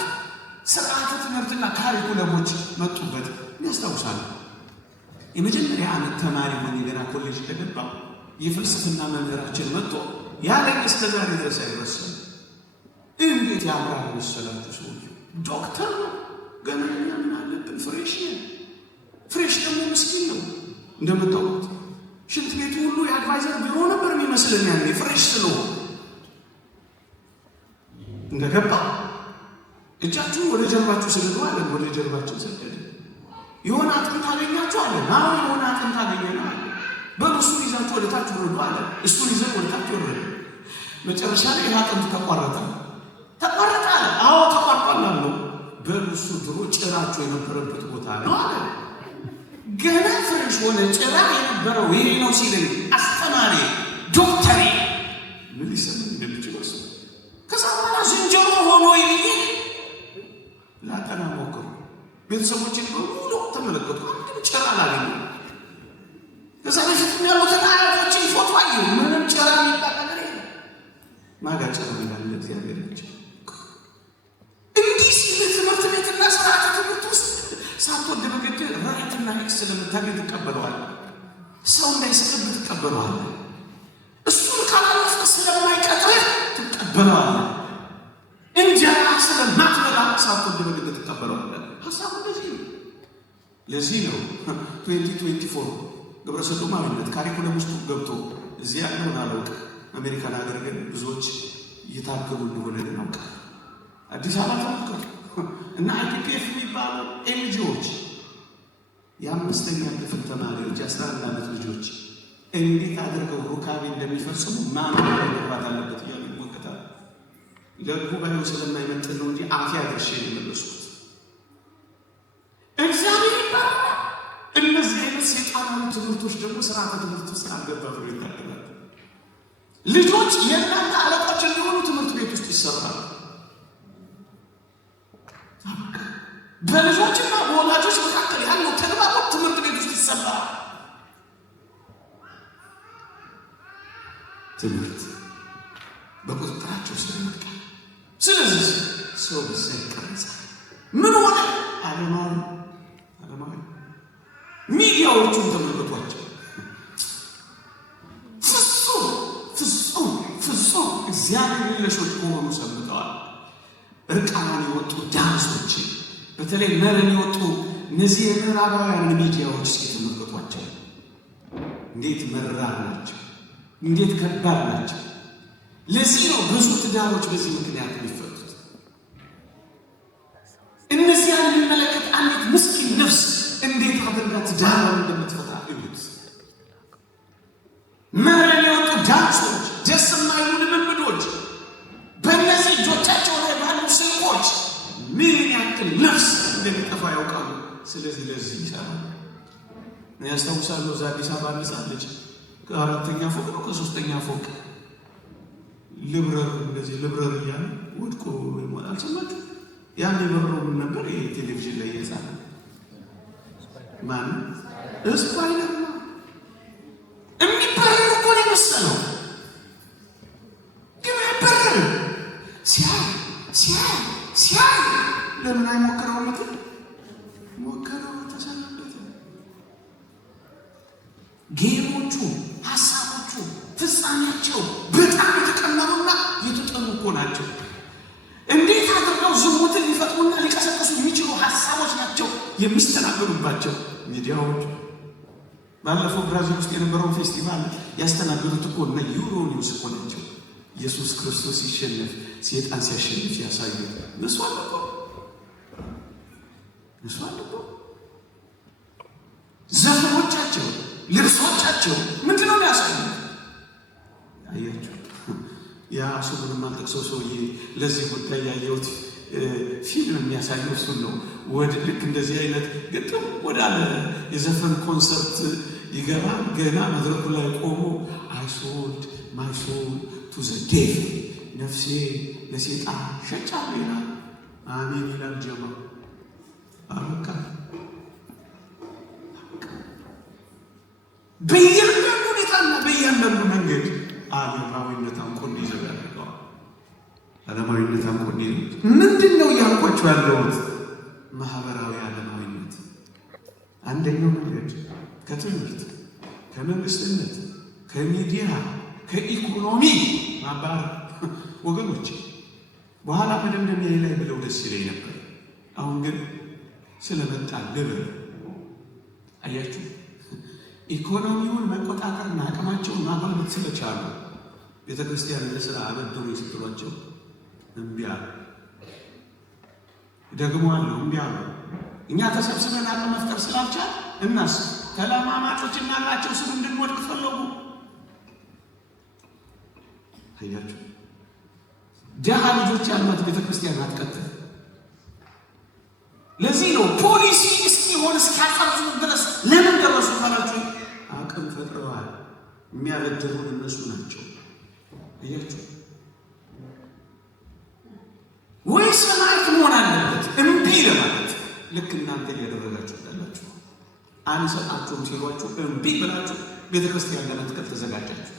ስርዓተ ትምህርትና ካሪኩለሞች መጡበት። ያስታውሳሉ። የመጀመሪያ ዓመት ተማሪ ሆኜ ገና ኮሌጅ እንደገባሁ የፍልስፍና መምህራችን መጥቶ ያለኝ እስከ ዛሬ ድረስ አይረሳም። እንዴት ያምራል መሰላችሁ! ሰውዬው ዶክተር ነው። ገና ምን አለብን? ፍሬሽ ደግሞ ምስኪን ነው እንደምታውቁት። ሽንት ቤቱ ሁሉ የአድቫይዘር ቢሮ ነበር የሚመስለን ያኔ ፍሬሽ ስለሆነ። እንደገባ እጃችሁን ወደ ጀርባችሁ ስደዱ አለን። ወደ ጀርባችን ሰደድ። የሆነ አጥንት አገኛችሁ አለን። አሁን የሆነ አጥንት አገኘን አለ። በሉ እሱን ይዛችሁ ወደ ታች ወረዱ አለ። እሱን ይዘን ወደ ታች ወረዱ። መጨረሻ ላይ ይህ አጥንት ተቋረጠ አለ። አዎ ተቋርጧል አለው። በሉ እሱ ድሮ ጭራችሁ የነበረበት ቦታ ነው አለ። ገና ፍሬሽ ሆነ። ጭራ የነበረው ይሄ ነው ሲለኝ አስተማሪ ዶክተሬ ምን ሊሰማኝ እንደሚችል ወስ ከዛ በኋላ ዝንጀሮ ሆኖ ይልኝ ላጠና ሞክሩ። ቤተሰቦችን በሙሉ ተመለከቱ። አንድም ጭራ አላገኘም። ከዛ በፊት ያሉትን አያቶችን ፎቶ አየሁ። ምንም ጭራ የሚባል ነገር የለም። ማጋ ጭራ ይላል እግዚአብሔር እንጂ እንዲህ ሲል ትምህርት ቤትና ስርዓተ ትምህርት ውስጥ ሳትወድ በግድ ራይትና ኤክስ ስለምታገኝ ትቀበለዋለህ። ሰው እንዳይስቅብህ ትቀበለዋለህ። እሱን ካላለፍክ ስለማይቀጥልህ ትቀበለዋለህ። እንጀራ ስለማትበላ ሳትወድ በግድ ትቀበለዋለህ። ሀሳቡ እንደዚህ ነው። ለዚህ ነው 2024 ግብረ ሰዶማዊነት ካሪኩለም ውስጥ ገብቶ እዚህ ያለውን አላውቅም። አሜሪካን ሀገር ግን ብዙዎች እየታገሉ እንደሆነ እናውቃለን። አዲስ አበባ ተመልከቱ እና IPPF የሚባሉ ኤንጂኦዎች የአምስተኛ ክፍል ተማሪዎች 11 ዓመት ልጆች እንዴት አድርገው ሩካቤ እንደሚፈጽሙ ማን መግባት አለበት እያሉ ይሞገታል። ለጉባኤው ስለማይመጥን ነው እንጂ አፍ ያድርሽ የመለሱት በስርዓተ ትምህርት ውስጥ አልገባም ብሎ ይታገላል። ልጆች የእናንተ አለቆች እንዲሆኑ ትምህርት ቤት ውስጥ ይሰራል። በልጆችና በወላጆች መካከል ያለው ተግባቦት ትምህርት ቤት ውስጥ ይሰራል። ትምህርት በቁጥጥራቸው ውስጥ ይመጣል። ስለዚህ ሰው ይቀርጻል። ምን ሆነ? ዓለማዊ ሚዲያዎቹን ተመልከቷቸው። ፍጹም እግዚአብሔር የለሾች ከሆኑ ሰምተዋል። እርቃናን የወጡ ዳንሶች፣ በተለይ መረን የወጡ እነዚህ የምዕራባውያን ሚዲያዎች እስኪ ተመልከቷቸው። እንዴት መራር ናቸው! እንዴት ከባድ ናቸው! ለዚህ ነው ብዙ ትዳሮች በዚህ ምክንያት የሚፈቱት። እነዚያን የሚመለከት አንዲት ምስኪን ነፍስ እንዴት አድርጋ ትዳሯን እንደምትፈታ እዩት። መረን የወጡ ዳንሶች፣ ደስ የማይሉ ልምምዶች፣ በእነዚህ እጆቻቸው ላይ ባሉ ስልኮች ምን ያክል ነፍስ እንደሚጠፋ ያውቃሉ። ስለዚህ ለዚህ ይሰራል። ያስታውሳለሁ እዛ አዲስ አበባ ነጻለች ከአራተኛ ፎቅ ነው ከሶስተኛ ፎቅ ልብረር እያለ ወድቆ ይሞላል። ሰማችሁ? ያን የበረው ምን ነበር? ይሄ ቴሌቪዥን ላይ እየጻፈ ማን ስፓይደር ነው የሚባለው እኮ ነው የመሰለው፣ ግን አይበረርም። ሲያይ ለምን አይሞክረው? ምትል ሞከረው፣ ተሰናበተ። ጌሞቹ፣ ሀሳቦቹ፣ ፍጻሜያቸው በጣም የተቀመሩና የተጠኑ እኮ ናቸው። እንዴት አድርገው ዝሙትን ሊፈጥሩና ሊቀሰቀሱ የሚችሉ ሀሳቦች ናቸው የሚስተናገዱባቸው ሚዲያዎች። ባለፈው ብራዚል ውስጥ የነበረውን ፌስቲቫል ያስተናገዱት እኮ እነ ዩሮ ኒውስ እኮ ናቸው። ኢየሱስ ክርስቶስ ሲሸነፍ፣ ሰይጣን ሲያሸንፍ ያሳዩ እነሱ አለበው። ዘፈኖቻቸው፣ ልብሶቻቸው ምንድን ነው የሚያሳዩት? አያቸው። ያ ሱብንም አልጠቅሰው ሰውዬ ለዚህ ጉዳይ ያየሁት ፊልም የሚያሳየው እሱን ነው። ልክ እንደዚህ አይነት ግጥም ወዳለ የዘፈን ኮንሰርት ይገባል። ገና መድረኩ ላይ ቆሞ አይ ሶልድ ማይ ሶል ቱ ዘ ዴቪል፣ ነፍሴ ለሰይጣን ሸጫለሁ ይላል። አሜን ይላል ጀማ። አበቃ። በእያንዳንዱ ሁኔታና በእያንዳንዱ መንገድ ዓለማዊነት አንቆ እንዲይዘው ያደርገዋል። ዓለማዊነት አንቆ እንዲይዘው ምንድን ነው እያልኳቸው ያለሁት? ማህበራዊ ዓለማዊነት አንደኛው መንገድ ከትምህርት፣ ከመንግስትነት፣ ከሚዲያ፣ ከኢኮኖሚ ማባረር። ወገኖች በኋላ መደምደሚያ ላይ ብለው ደስ ይለኝ ነበር። አሁን ግን ስለመጣ ልበል። አያችሁ፣ ኢኮኖሚውን መቆጣጠርና አቅማቸውን ማጎልበት ስለቻሉ ቤተ ክርስቲያን ለስራ አበድሩ ስትሏቸው እምቢ አሉ። ደግሞ አለው እምቢ አሉ። እኛ ተሰብስበን አቅም መፍጠር ስላልቻል እናስ ተለማማጮች እናላቸው ስሩ እንድንወድቅ ፈለጉ። አያችሁ፣ ደሃ ልጆች ያሏት ቤተ ክርስቲያን አትቀጥል። ለዚህ ነው ፖሊሲ እስኪሆን እስኪያቀርጹ ድረስ ለምን ደረሱ ካላችሁ አቅም ፈጥረዋል። የሚያበድሩን እነሱ ናቸው። አያችሁ፣ ወይ ሰማዕት መሆን አለበት እምቢ ለማለት። ልክ እናንተ እያደረጋችሁ ያላችሁ አንሰጣችሁም ሲሏችሁ እምቢ ብላችሁ ቤተ ክርስቲያን ለመትከል ተዘጋጃችሁ።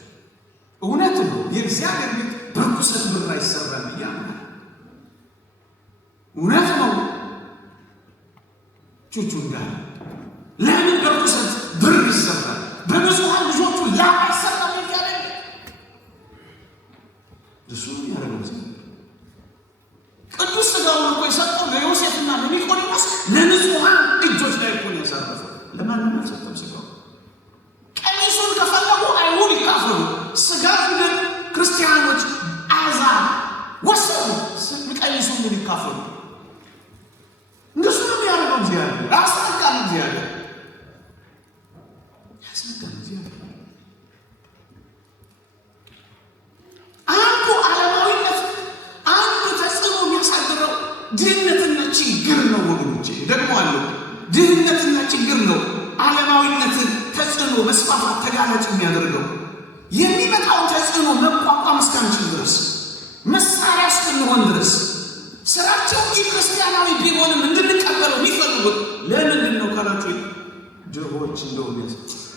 እውነት ነው፣ የእግዚአብሔር ቤት በርኩሰት ብር አይሰራም ብያምናል። እውነት ነው። ቹቹ እንዳለ ለምን በርኩሰት ብር ይሰራል? በብዙሃን ልጆቹ ላይሰራም ይያለ እሱ ያረጋግጥ። ቅዱስ ሥጋውን እኮ የሰጠው ለዮሴፍና ለኒቆዲሞስ ለንጹሃን እጆች ላይ እኮ ነው ያሳረፈው። ለማንም አልሰጠም። ሥጋው ቀሚሱን ከፈለጉ አይሁድ ይካፈሉ፣ ሥጋውን ግን ክርስቲያኖች አሕዛብ ወሰዱ። ቀሚሱን ግን ይካፈሉ። እንደሱ ነው የሚያደርገው እግዚአብሔር። ያስነቃል እግዚአብሔር፣ ያስነቃል እግዚአብሔር። አንዱ ዓለማዊነት፣ አንዱ ተጽዕኖ የሚያሳድረው ድህነትና ችግር ነው ወገኖቼ። ደግሞ አለው ድህነትና ችግር ነው ዓለማዊነትን ተጽዕኖ መስፋፋት ተጋላጭ የሚያደርገው የሚመጣው ተጽዕኖ መቋቋም እስከምንችል ድረስ መሳሪያ እስክንሆን ድረስ ስራቸው ክርስቲያናዊ ቢሆንም እንድንቀበለው የሚፈልጉት ለምንድን ነው ካላችሁ ጀቦች እንደሆነ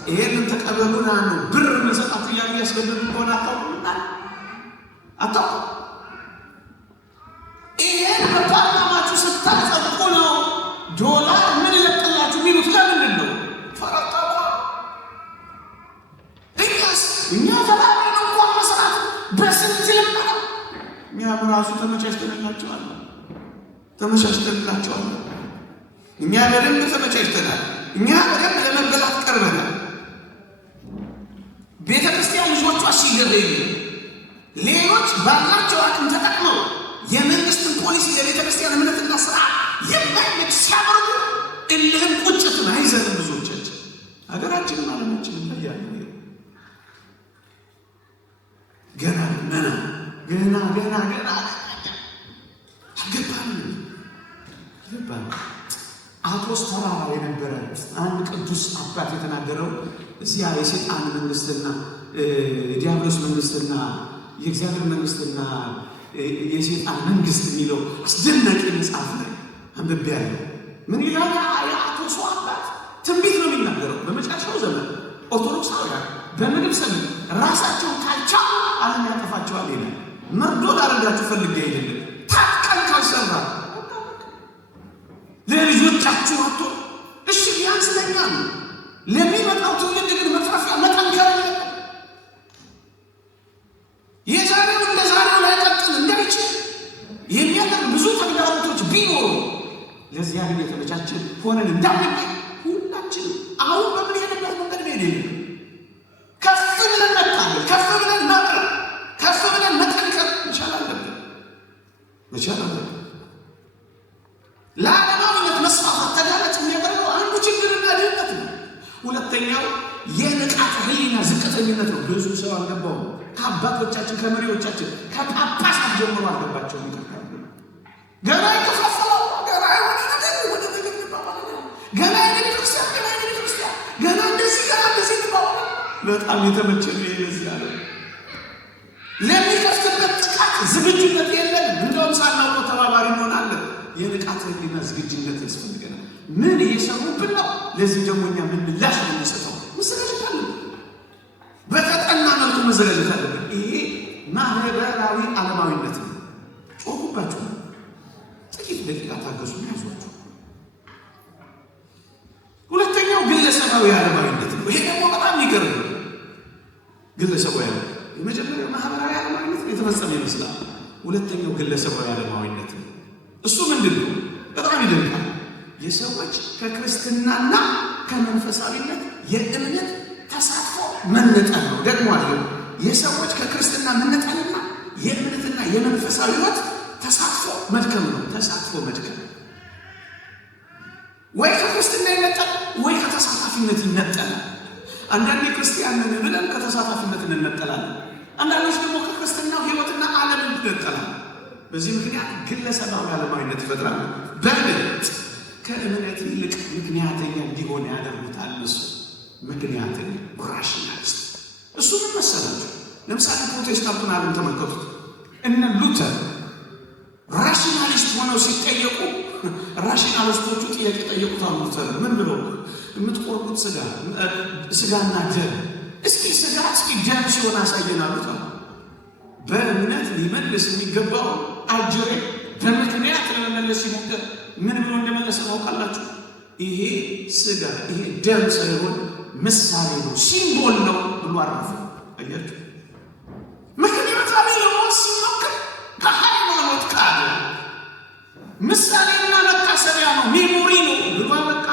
ይሄንን ተቀበሉና ነው ብር መሰጣት እያሉ ያስገድዱ ከሆነ አታውቁም። ይሄን በፓርላማችሁ ስታጸድቁ ነው ዶላር ምን ይለቅላችሁ የሚሉት ለምንድን ነው? ፈረጣው እኛ ተባብረን እንኳን መስራት በስንት ልመና እኛም ራሱ ተመቻችተንላቸዋል። እኛ በደንብ ተመቻችተናል። እኛ በደንብ ለመበላት ቀርበናል። ቤተ ክርስቲያን ልጆቿ ሲገበዩ ሌሎች ባላቸው አቅም ተጠቅመው የመንግስትን ፖሊሲ ለቤተ ክርስቲያን እምነትና ስርዓት የማይመች ሲያደርጉ እልህም ቁጭትን አይዘንም። ብዙዎቻችን ሀገራችንን ዓለማችንን ያያሉ። ገና አልገባንም። አቶስ ተራራ የነበረ አንድ ቅዱስ አባት የተናገረው እዚያ የሰይጣን መንግስትና የዲያብሎስ መንግስትና የእግዚአብሔር መንግስትና የሰይጣን መንግስት የሚለው አስደናቂ መጽሐፍ ላይ አንብቤያለሁ። ምን ይላል? የአቶሱ አባት ትንቢት ነው የሚናገረው። በመጨረሻው ዘመን ኦርቶዶክሳውያን በምንም ሰምን ራሳቸውን ካልቻሉ ዓለም ያጠፋቸዋል ይላል። መርዶ ላረዳችሁ ፈልጌ አይደለም። ታጥቀን ካልሰራ ለልጆቻችሁ አቶ እሺ ቢያንስ ለኛ ነው። ለሚመጣው ትውልድ ግን መትረፊያ መጠንከር የዛሬው እንደ ዛሬው ላይቀጥል እንዳይችል የሚያደርግ ብዙ ተግዳሮቶች ቢኖሩ ለዚያ ግን የተመቻችን ሆነን እንዳንገኝ ሁላችንም አሁን በምንሄድበት መንገድ መሄድ የለም። ከፍ ብለን መታገል፣ ከፍ ብለን መቅረብ፣ ከፍ ብለን መጠንከር መቻል አለብን። ለዓለማዊነት መስፋፋት ተጋላጭ የሚያደርገው አንዱ ችግርና ድህነት ነው። ሁለተኛው የንቃተ ህሊና ዝቅተኝነት ነው። ብዙ ሰው አልገባውም። ከአባቶቻችን ከመሪዎቻችን ከጳጳሳት ጀምሮ አልገባቸውም። ይቀርታሉ። ገና ይከፋፈላሉ። ገና የሆነ ነገር ወደ ነገር ይባባላል። ገና የቤተክርስቲያን ገና እንደዚህ ይባባላል። በጣም የተመቸ ነው የዚህ ያለ ለሚከፍትበት ጥቃት ዝግጁነት የለንም። እንደውም ሳናውቀው ተባባሪ እንሆናለን። የንቃተ ህሊና ዝግጁነት ያስፈልገናል። ምን እየሰሩብን ነው? ለዚህ ደግሞ እኛ ምን ምላሽ ነው የምንሰጠው? መዘጋጀት አለብን። በተጠና መልኩ መዘጋጀት አለብን። ይሄ ማህበራዊ ዓለማዊነት ነው። ጮኩባችሁ ጥቂት ደቂቃ ታገሱ ያዟችሁ። ሁለተኛው ግለሰባዊ ዓለማዊነት ነው። ይሄ ደግሞ በጣም ይገርም ነው። ግለሰባዊ የመጀመሪያው ማህበራዊ ዓለማዊነት የተፈጸመ ይመስላል። ሁለተኛው ግለሰባዊ ዓለማዊነት ነው። እሱ ምንድን ነው? በጣም ይደንቃል። የሰዎች ከክርስትናና ከመንፈሳዊነት የእምነት ተሳትፎ መነጠል ነው። ደግሞ አለው የሰዎች ከክርስትና መነጠልና የእምነትና የመንፈሳዊ ህይወት ተሳትፎ መድከም ነው። ተሳትፎ መድከም ወይ ከክርስትና ይነጠል ወይ ከተሳታፊነት ይነጠላል። አንዳንዴ ክርስቲያን ነን ብለን ከተሳታፊነት እንነጠላለን። አንዳንዶች ደግሞ ከክርስትናው ህይወትና ዓለም እንነጠላለን። በዚህ ምክንያት ግለሰባዊ ዓለማዊነት ይፈጥራል። በእምነት ከእምነት ይልቅ ምክንያተኛ እንዲሆን ያደርጉታል። እሱ ምክንያትን ራሽናሊስት። እሱ ምን መሰላችሁ? ለምሳሌ ፕሮቴስታንቱን ዓለም ተመልከቱት። እነ ሉተር ራሽናሊስት ሆነው ሲጠየቁ ራሽናሊስቶቹ ጥያቄ ጠየቁት። ሉተር ምን ብለው? የምትቆርጡት ስጋና ደም እስኪ ስጋ እስኪ ደም ሲሆን አሳየናሉት። በእምነት ሊመልስ የሚገባው አጅሬ በምክንያት ለመመለስ ሲሞክር ምን ብሎ እንደመለሰ ታውቃላችሁ? ይሄ ስጋ ይሄ ደም ሳይሆን ምሳሌ ነው፣ ሲምቦል ነው ብሎ አረፈ። አያችሁ፣ ምክንያታዊ ለመሆን ሲሞክር ከሃይማኖት ካለ ምሳሌና መታሰቢያ ነው፣ ሜሞሪ ነው ብሎ አበቃ።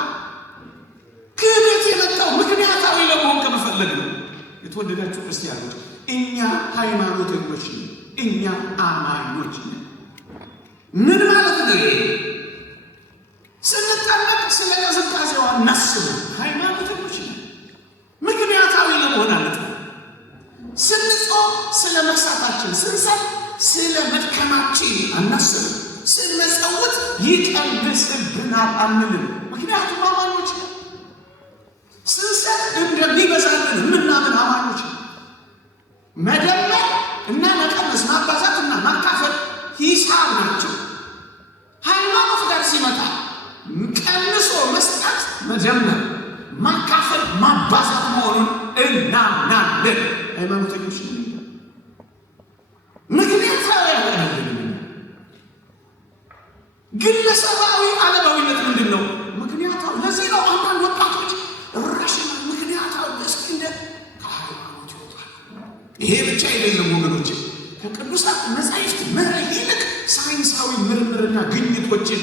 ክህደት የመጣው ምክንያታዊ ለመሆን ከመፈለግ ነው። የተወደዳችሁ ክርስቲያኖች፣ እኛ ሃይማኖተኞች ነን፣ እኛ አማኞች ነን። ምን ማለት ነው? ስንጠመቅ ስለ ቅዝቃዜዋ እናስብ፣ ሃይማኖተኞች ነን። ምክንያታዊ ለመሆን አለት ነው። ስንጾም ስለ መርሳታችን፣ ስንሰጥ ስለ መድከማችን አናስብም። ስንመጸውት ይቀንስብናል አንልም። ምክንያቱም አማኞች ነን። ስንሰጥ እንደሚበዛልን ምናምን አማኞች መደመር እና መቀነስ ማባዛትና ማካፈል ሂሳብ ናቸው። ሃይማኖት ጋር ሲመጣ ቀንሶ መስጠት መጀመር፣ ማካፈል ማባዛት መሆኑን እናምናለን። ሃይማኖተኞች ምክንያታዊ ያደረግልን ግለሰባዊ ዓለማዊነት ምንድን ነው? ምክንያታዊ። ለዚህ ነው አንዳንድ ወጣቶች ራሽናል ምክንያታዊ እስኪ ከሃይማኖት ይወጣል። ይሄ ብቻ አይደለም ወገኖች፣ ከቅዱሳት መጻሕፍት መርህ ይልቅ ሳይንሳዊ ምርምርና ግኝቶችን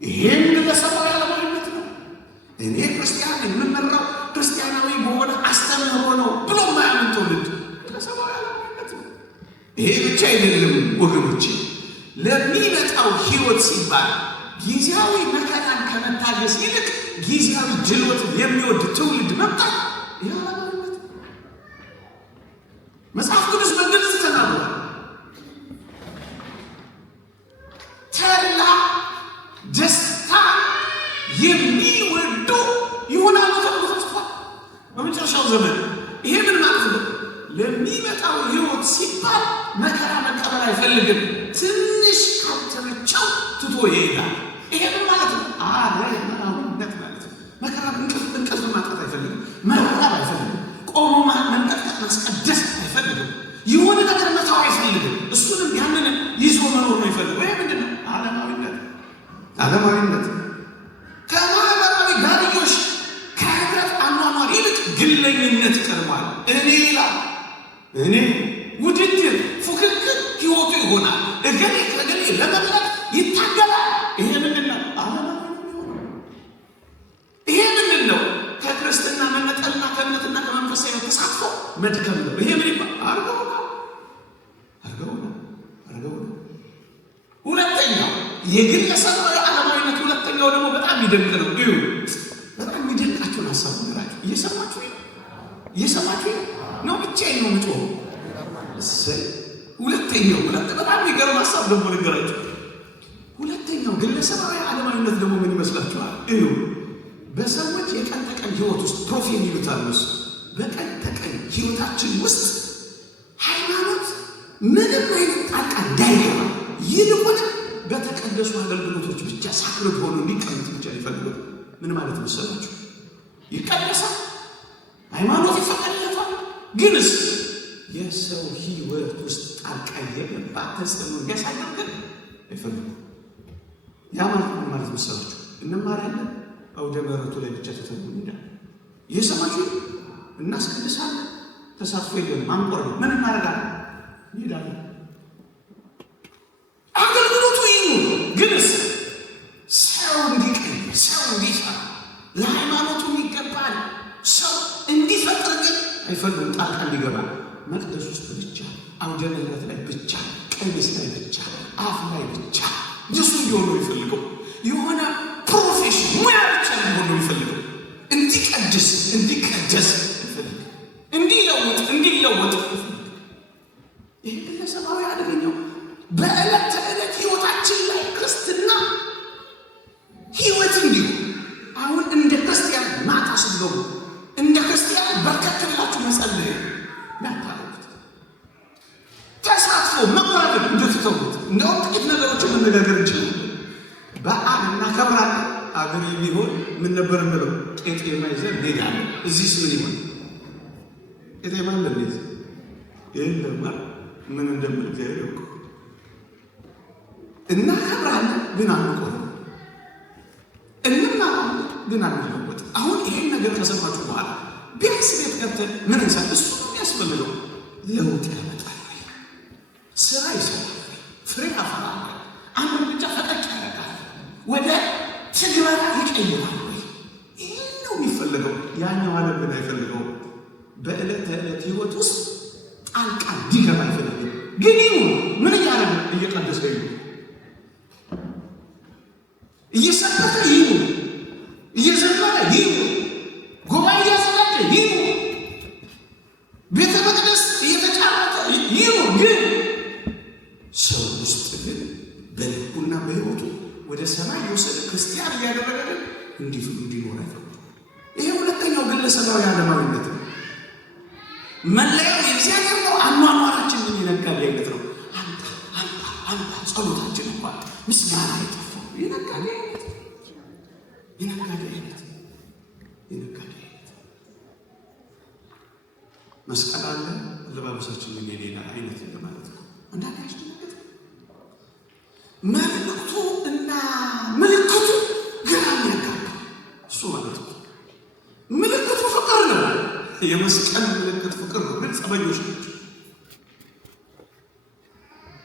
ይሄን ግለሰባዊ ዓለማዊነት ነው። እኔ ክርስቲያን የምመራው ክርስቲያናዊ በሆነ አስተምህሮ ነው ብሎ ማያምን ትውልድ ግለሰባዊ ዓለማዊነት ነው። ይሄ ብቻ አይደለም ወገኖች፣ ለሚመጣው ሕይወት ሲባል ጊዜያዊ መከራን ከመታገስ ይልቅ ጊዜያዊ ድሎት የሚወድ ትውልድ መምጣት ይህ ዓለማዊነት ነው። መጽሐፍ ቅዱስ በግልጽ ተናግሯል። ተድላ ደስታ የሚወዱ ይሆናሉ ተብሎ ተጽፏል በመጨረሻው ዘመን። ይሄ ምን ማለት ነው? ለሚመጣው ሕይወት ሲባል መከራ መቀበል አይፈልግም። ትንሽ ካልተመቸው ትቶ ይሄዳል። ይሄ ምን ማለት ነው? ዓለማዊነት ማለት ነው። መከራ እንቅልፍ ማጣት አይፈልግም። መራብ አይፈልግም። ቆሞ መንቀጥቀጥ ማስቀደስ አይፈልግም። የሆነ ነገር መተው አይፈልግም። እሱንም ያንንም ይዞ መኖር ነው ይፈልገው። ይሄ ምንድን ነው? ዓለማዊነት ከማህበራዊ ጋርዮሽ ከህብረት አኗኗር ይልቅ ግለኝነት ይቀርባል። እኔ ውድድር፣ ፉክክር ህይወቱ ይሆናል። እገሌ ከገሌ ለመብለጥ ይታገላል። ይሄ ምንድን ነው? ይሄ ምንድን ነው? ከክርስትና መነጠልና ከእምነትና ከመንፈሳዊ ተሳትፎ መድከም ነው። ይሄ ምን ይባል? አርገው ነው። ሁለተኛው የግለሰባዊ ዓለማዊነት ሁለተኛው ደግሞ በጣም የሚደንቅ ነው። እዩ፣ በጣም የሚደንቃችሁን ሀሳብ ነገራችሁ። እየሰማችሁ ነው። ብቻዬን ነው የምጮኸው። ሁለተኛው በጣም የሚገርም ሀሳብ ደግሞ ነገራችሁ። ሁለተኛው ግለሰባዊ ዓለማዊነት ደግሞ ምን ይመስላችኋል? እዩ፣ በሰዎች የቀን ተቀን ህይወት ውስጥ ፕሮፌን ይሉታል እነሱ። በቀን ተቀን ህይወታችን ውስጥ ሃይማኖት ምንም አይነት ጣልቃ እንዳይገባ ይልቁንም በተቀደሱ አገልግሎቶች ብቻ ሳክርድ ሆኖ እንዲቀመጥ ብቻ ይፈልጋል። ምን ማለት መሰላችሁ? ይቀደሳል፣ ሃይማኖት ይፈቀድለታል። ግንስ የሰው ህይወት ውስጥ ጣልቃ የገባ ተጽዕኖ እንዲያሳድር ግን አይፈልጉም። ያ ማለት መሰላችሁ? እንማራለን፣ አውደ ምሕረቱ ላይ ብቻ ተተሙ እንሄዳለን። እየሰማችሁ እናስቀድሳለን፣ ተሳትፎ የለም፣ ማንቆር ነው። ምን እናደርጋለን? እንሄዳለን። አገልግሎቱ ይኑር፣ ግንስ ሰው እንዲቀኝ፣ ሰው እንዲሰራ፣ ለሃይማኖቱ ይገባል ሰው እንዲፈጥር ግን አይፈልጉም። ጣልቃ እንዲገባ መቅደስ ውስጥ ብቻ፣ አውደ ምሕረት ላይ ብቻ፣ ቀሚስ ላይ ብቻ፣ አፍ ላይ ብቻ እንደሱ እንዲሆን ነው የሚፈልገው። የሆነ ፕሮፌሽን ሙያ ብቻ እንዲሆን ነው የሚፈልገው። እንዲቀድስ እንዲቀደስ ይፈልግ፣ እንዲለወጥ። ይህ ግለሰባዊ አደገኛው በዕለት ተዕለት ህይወታችን ላይ ክርስትና ህይወት እንዲሁ አሁን እንደ ክርስቲያን ማታ ስትገቡ እንደ ክርስቲያን በርከት ብላችሁ መጸለይ ያታሉት ተሳትፎ መቆራረብ እንደተተውት እንደውም ጥቂት ነገሮችን መነጋገር እንችላለን። በዓል እናከብራለን። አገር ቢሆን ምን ነበር እንለው? ቄጤማ ይዘን እንሄዳለን። እዚህስ ምን ይሆን? ቄጤማ እንደዚህ ይህን ለማር ምን እንደምን እግዚአብሔር ያውቀው። እናከብራለን ግን አንቆርም፣ እንማራለን ግን አንለወጥ። አሁን ይሄን ነገር ከሰማችሁ በኋላ ቢያንስ ቤት ገብተን ምን እንሰራ? እሱ የሚያስፈልገው ለውጥ ያመጣል፣ ስራ ይሰራል፣ ፍሬ ያፈራል፣ አንድ እርምጃ ፈቀቅ ያደርጋል፣ ወደ ትግበራ ይቀይራል ወይ? ይህን ነው የሚፈልገው። ያኛው ዓለም ግን አይፈልገው። በዕለት ተዕለት ህይወት ውስጥ ጣልቃ እንዲገባ አይፈልግም። ግን ይሁን ምን እያደረገ እየቀደሰ ይሁን፣ እየሰበከ ይሁን፣ እየዘመረ ይሁን፣ ጉባኤ እያዘጋጀ ይሁን፣ ቤተ መቅደስ እየተጫወተ ይሁን፣ ግን ሰው ውስጥ ግን በልቡና በህይወቱ ወደ ሰማይ የወሰደ ክርስቲያን እያደረገ ግን እንዲኖር አይፈልግም። ይሄ ሁለተኛው ግለሰባዊ ዓለማዊነት ነው። መለያው የእግዚአብሔር ነው። አኗኗራችን ምን የነጋዴ አይነት ነው። አንተ ጸሎታችን እንኳን ምስጋና የጠፋው የነጋዴ አይነት መስቀል አለ፣ አለባበሳችን የሌላ አይነት ማለት ነው። አንዳንድ ያስደነግጥ መልእክቱ እና ምልክቱ ግራ የሚያጋባ እሱ ማለት ነው። ምልክቱ ፍቅር ነው። የመስቀል ምልክት ፍቅር ነው። ግን ጸበኞች ናቸው።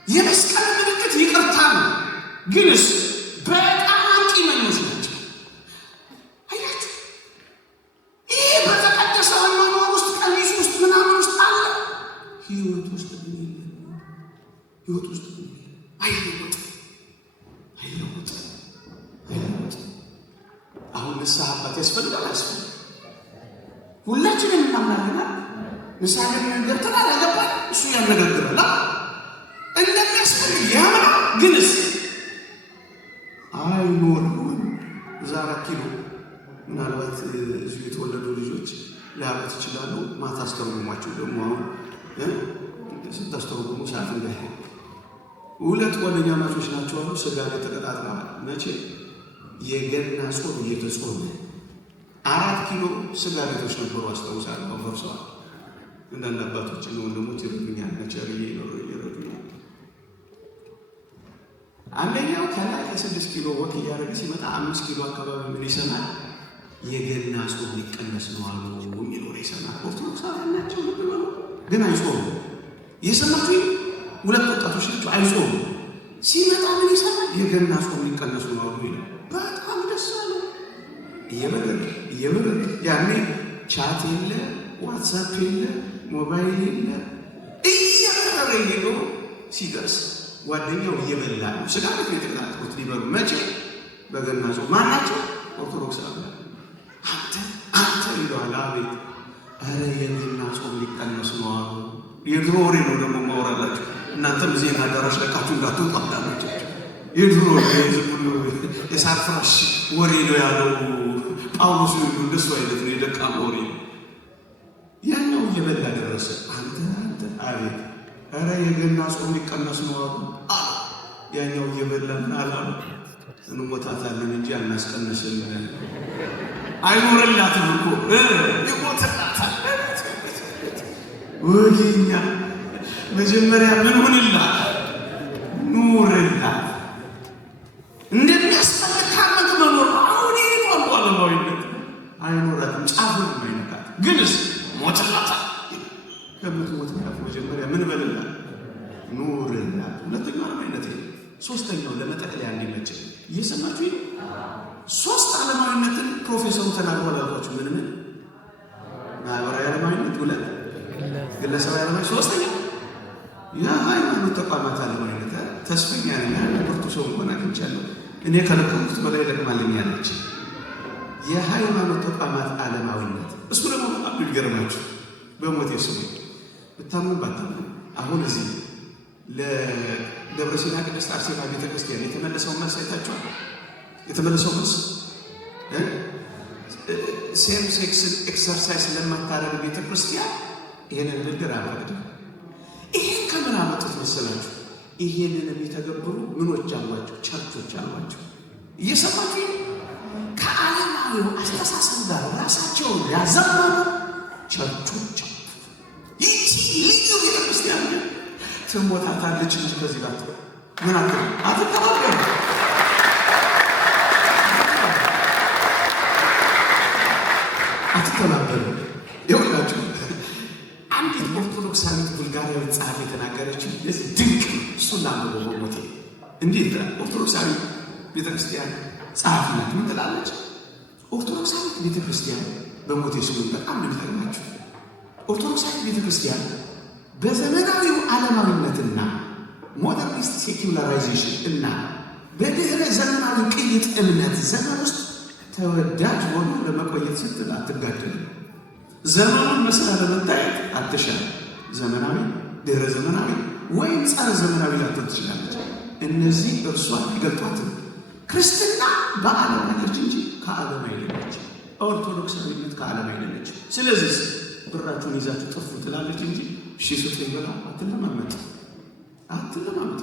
የመስቀል ምልክት ይቅርታ ነው። ግንስ በጣም ቂመኞች ናቸው። አያችሁ፣ ይህ በተቀደሰ ሃይማኖት ውስጥ ቀሚስ ውስጥ ምናምን ውስጥ አለ። ህይወት ውስጥ ግን የለም። ህይወት ውስጥ ግን አይለወጥም። አሁን ንስሐ አባት ያስፈልጋል። ሁላችንም እናምናለን። ንስሐ ገብተን አላገባን እሱ ያነጋግረና እንደሚያስፈልግ ያምና ግንስ አይኖርም። እዛ 4 ኪሎ ምናልባት እዚሁ የተወለዱ ልጆች ሊያውቁት ይችላሉ። ማታ አስተርጉሟቸው ደግሞ አሁን ስታስተርጉሙ ሰዓት እንዳይ 2 ጓደኛ ማቾች ናቸው አሉ። ስጋ ላይ ተቀጣጥረዋል። መቼ የገና ጾም እየተጾመ 4 ኪሎ ስጋ ቤቶች ነበሩ አስታውሳለሁ። ፈርሰዋል። እንዳንድ አባቶች ነው ወንድሞች ይረዱኛል። ነቸርዬ ይረዱኛል። አንደኛው ከላይ ከ6 ኪሎ ወክ እያደረገ ሲመጣ 5 ኪሎ አካባቢ ምን ይሰማል? የገና ጾም ሊቀነስ ነው አሉ የሚኖር ይሰማል። ኦርቶዶክሳውያን ናቸው ግን አይጾሙ። የሰማችሁ 2 ወጣቶች ናቸው አይጾሙ። ሲመጣ ምን ይሰማል? የገና ጾም ሊቀነስ ነው አሉ ይላል። በጣም ደስ አለ። እየበረረ ያኔ ቻት የለ፣ ዋትሳፕ የለ፣ ሞባይል የለ። እየበረረ ሄዶ ሲደርስ ጓደኛው እየበላ ነው። ስጋ ቤት የተቀጣጥኩት ሊበሉ መቼ? በገና ጾም። ማናቸው? ኦርቶዶክሳውያን። አንተ ይለዋል። አቤት። ኧረ የገና ጾም ሊቀነስ ነው አሉ። የድሮ ወሬ ነው ደግሞ ማወራላችሁ። እናንተም ዜና አዳራሽ ለቃችሁ እንዳትወጡ አዳራቸው። የድሮ የሳር ፍራሽ ወሬ ነው ያለው ጳውሎስ። እንደሱ አይነት ነው የደቃማ ወሬ። ያኛው እየበላ ደረሰ። አንተ አቤት። ኧረ የገና ጾም ሊቀነስ ነው አሉ። ያኛው እየበላ ምን አላሉ? እንሞታታለን እንጂ አናስቀንስም። አይኖርላትም እኮ ይሞትላታል። ወዲኛ መጀመሪያ ምን ሆንላት? ኑርላት። እንደሚያስፈልግ ካመት መኖር አሁን ይሄ ነው ዓለማዊነት። አይኖራትም። ጫፉን አይነካት። ግንስ ሞትላታል። ከምትሞትላት መጀመሪያ ምን በልላት? ኑርላት። ሁለተኛው ዓለማዊነት ነው። ሶስተኛው ለመጠቅለያ እንዲመች እየሰማችሁ 3 ዓለማዊነትን ፕሮፌሰሩ ተናግሯል አልኳችሁ። ምን ማህበራዊ ዓለማዊነት፣ 2 ግለሰባዊ ዓለማዊነት፣ 3ኛ የሃይማኖት ተቋማት ዓለማዊነት። ተስፈኛ ነኝ ብርቱ ሰው እንኳን አግኝቻለሁ። እኔ ከለቀምኩት በላይ ለቅማልኛለች። የሃይማኖት ተቋማት ዓለማዊነት እሱ ደግሞ በጣም ይገርማችሁ። በሞቴ ስሙ ብታምኑ ባታምኑ አሁን እዚህ ለደብረ ሲና ቅድስት አርሴማ ቤተክርስቲያን የተመለሰው መልስ አይታችኋል? የተመለሰው መልስ ሴም ሴክስን ኤክሰርሳይዝ ለማታደርግ ቤተክርስቲያን ይሄንን ንግግር አልፈቅድም። ይሄን ከምን አመጡት መሰላችሁ? ይሄንን የሚተገብሩ ምኖች አሏቸው? ቸርቾች አሏቸው። እየሰማችሁ ከዓለማዊው አስተሳሰብ ጋር ራሳቸውን ያዘመኑ ቸርቾች። ይቺ ልዩ ቤተክርስቲያን ትሞታታለች እንጂ ከዚህ ጋር ምን አትተባበሩ። ይኸውላችሁ አንዲት ኦርቶዶክሳዊት ቡልጋሪያዊት ጸሐፊ የተናገረችው ለዚህ ድንቅ እሱን ላንብበው በሞቴ። እንዴት ኦርቶዶክሳዊ ቤተክርስቲያን ጸሐፊ ናት። ምን ትላለች? ኦርቶዶክሳዊት ቤተክርስቲያን በሞቴ ስሙን በጣም እንደሚጠቅማችሁ። ኦርቶዶክሳዊት ቤተክርስቲያን በዘመናዊው ዓለማዊነትና ሞደርኒስት ሴኩላራይዜሽን እና በድህረ ዘመናዊ ቅይጥ እምነት ዘመን ውስጥ ተወዳጅ ሆኖ ለመቆየት ስትል አትጋደልም። ዘመኑን መስላ ለመታየት አትሻል። ዘመናዊ፣ ድህረ ዘመናዊ ወይም ጸረ ዘመናዊ ላትሆን ትችላለች። እነዚህ እርሷን ይገልጧትም። ክርስትና በዓለም አለች እንጂ ከዓለም አይለች። ኦርቶዶክሳዊነት ከዓለም አይደለችም። ስለዚህ ብራችሁን ይዛችሁ ጥፉ ትላለች እንጂ እሺ ስጡ ይበላ አትለማመጥ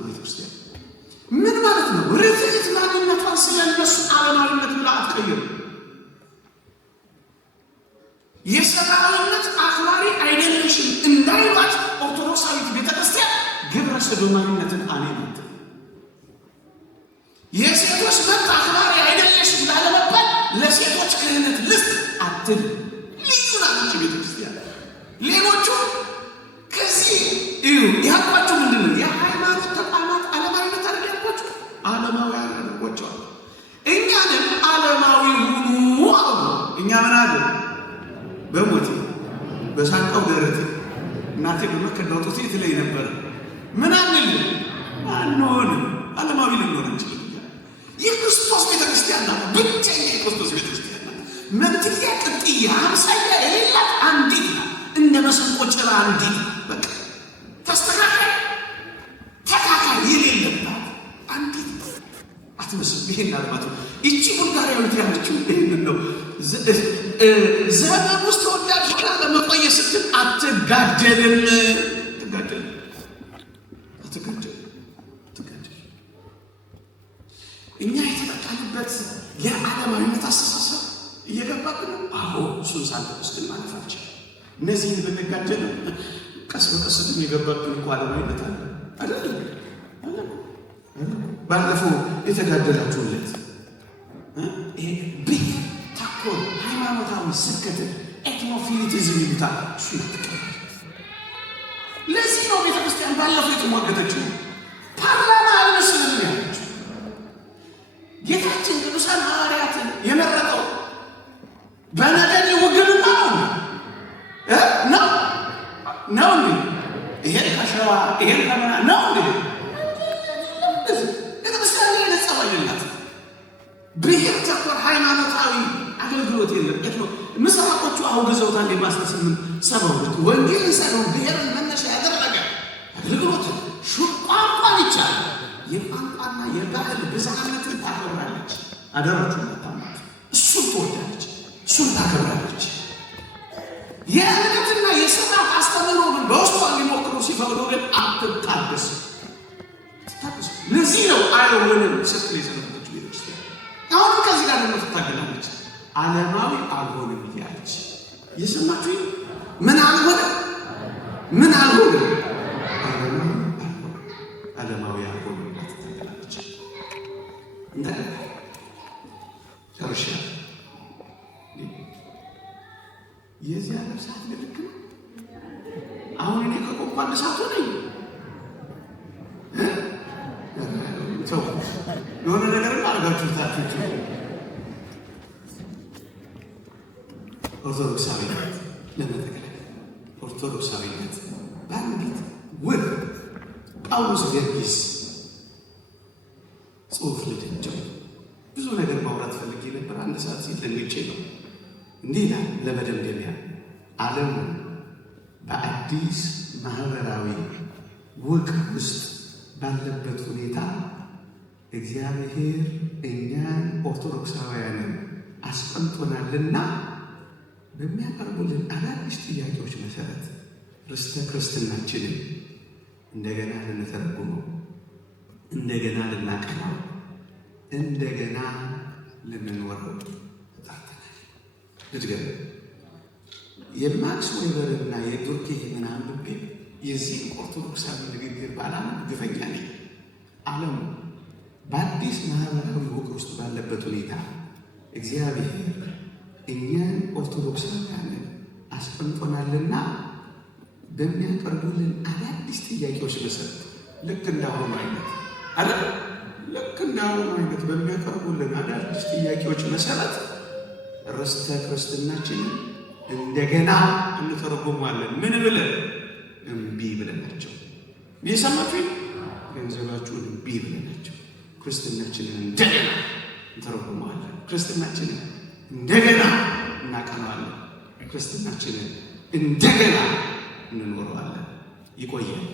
ቤተክርስቲያን ምን ማለት ነው? ርትዕት ማንነቷን ስለነሱ ዓለማዊነት ብላ አትቀይር። የሰብአዊነት አክባሪ አይደለሽም እንዳይሏት ኦርቶዶክሳዊት ቤተክርስቲያን ግብረ ሰዶማዊነትን አኔናት የሴቶች መብት አክባሪ አይደለሽም ላለመባል ለሴቶች ክህነት ልስጥ አትል። ልዩ ናቸው ቤተክርስቲያን። ሌሎቹ ከዚህ እዩ ያቋቸው ምንድን ነው? የሃይማኖት ተቋማት ዓለማዊነት አድርጓቸው ዓለማውያን አድርጓቸዋል። እኛንም ዓለማዊ ሁኑ አሉ። እኛ ምን አለ? በሞቴ በሳንቃው ደረቴ እናቴ በመከዳው ጡቴ ትለኝ ነበር። ምን አንል አንሆንም፣ ዓለማዊ ልንሆን እንችላለን። የክርስቶስ ቤተክርስቲያን ናት። ብቸኛ የክርስቶስ ቤተክርስቲያን ናት። መንትያ ቅጥያ አምሳያ የሌላት አንዲት ናት። እንደ መሰንቆ ጭራ አንዲት በቃ ተካካይ የሌለባት አንዲት አትመስል። ይሄን አልባት ይቺ ቡልጋሪያዊት ያለችው ይህንን ነው። ዘመን ውስጥ ተወዳጅ ሆና ለመቆየት ስትል አትጋደልም። እኛ የተጠቃንበት የዓለማዊነት አስተሳሰብ እየገባብን ነው። አዎ እሱን ሳንጠቅስ ግን ማለፋችን እነዚህን ብንጋደል ቀስ በቀስ ግን የገባብን እኮ ዓለማዊነት አለ አይደለም? ባለፈው የተጋደላችሁለት ይሄ ብሔር ተኮር ሃይማኖታዊ ስብከትን ኤትኖፊሊቲዝም ይሉታል። እሱ ለዚህ ነው ቤተክርስቲያን ባለፈው የተሟገተችው። ፓርላማ አልመስልም ያለችው ጌታችን ቅዱሳን ሐዋርያትን የመረጠው በነገድ ውግንና ነው እንዴ? ይሄን ከሸዋ ይሄን ከምና ነው እንዴ? ቤተክርስቲያን ላይ ነጸባይላት ብሔር ተኮር ሃይማኖታዊ አገልግሎት የለም። ምስራቆቹ አውግዘውታል። የማስተስምን ሰበቡት ወንጌል ሳይሆን ብሔርን መነሻ ያደረገ አገልግሎት ቋንቋን ይቻላል። የቋንቋና የባህል ብዝሃነትን ታከብራለች። አደራችሁን ታማት እሱን ትወዳለች፣ እሱን ታከብራለች። የእምነትና የሥርዓት አስተምህሮ ግን በውስጧ ሊሞክሩ ሲፈቅዱ ግን አትታገስ። ለዚህ ነው አይሆንም ስትል የሰነበተች ቤተክርስቲያን። አሁንም ከዚህ ጋር ደግሞ ትታገላለች። ዓለማዊ አልሆንም እያለች የሰማችሁ ምን አልሆንም ዓለማዊ አልሆንም ትታገላለች። ጨርሻ የዚህ ዓለም ሰዓት ልክ ነው። አሁን እኔ ከቆቋል ሰዓቱ ነኝ የሆነ ነገር አድርጋችሁ ታችሁ ኦርቶዶክሳዊነት ለመጠቅለል ኦርቶዶክሳዊነት በአንዲት ውብ ጳውሎስ ገርጊስ ጽሑፍ ልደቸው ብዙ ነገር ማውራት ፈልጌ ነበር። አንድ ሰዓት ሲል ለሚቼ ነው እንዲህ ይላል። ለመደምደሚያ ዓለም በአዲስ ማህበራዊ ውቅ ውስጥ ባለበት ሁኔታ እግዚአብሔር እኛን ኦርቶዶክሳውያንን አስቀምጦናልና በሚያቀርቡልን አዳዲስ ጥያቄዎች መሰረት ርስተ ክርስትናችንን እንደገና ልንተረጉመው፣ እንደገና ልናቀናው፣ እንደገና ልንኖረው ተጣርተናል። ልትገር የማክስ ዌበርና የዱርኬይምን አንብቤ የዚህ ኦርቶዶክሳዊ ንግግር ባላምን ግፈኛ ነኝ። ዓለም በአዲስ ማህበራዊ ውቅ ውስጥ ባለበት ሁኔታ እግዚአብሔር እኛን ኦርቶዶክሳውያንን አስቀምጦናልና በሚያቀርቡልን አዳዲስ ጥያቄዎች መሰረት ልክ እንዳሁኑ አይነት በሚያቀርቡልን አዳዲስ ጥያቄዎች መሰረት ርስተ ክርስትናችንን እንደገና እንተረጉማለን። ምን ብለን? እምቢ ብለናቸው። የሰማችሁ ገንዘባችሁን እምቢ ብለናቸው ክርስትናችንን እንደገና እንተረጉማለን። ክርስትናችንን እንደገና እናቀናዋለን። ክርስትናችንን እንደገና እንኖረዋለን። ይቆያል።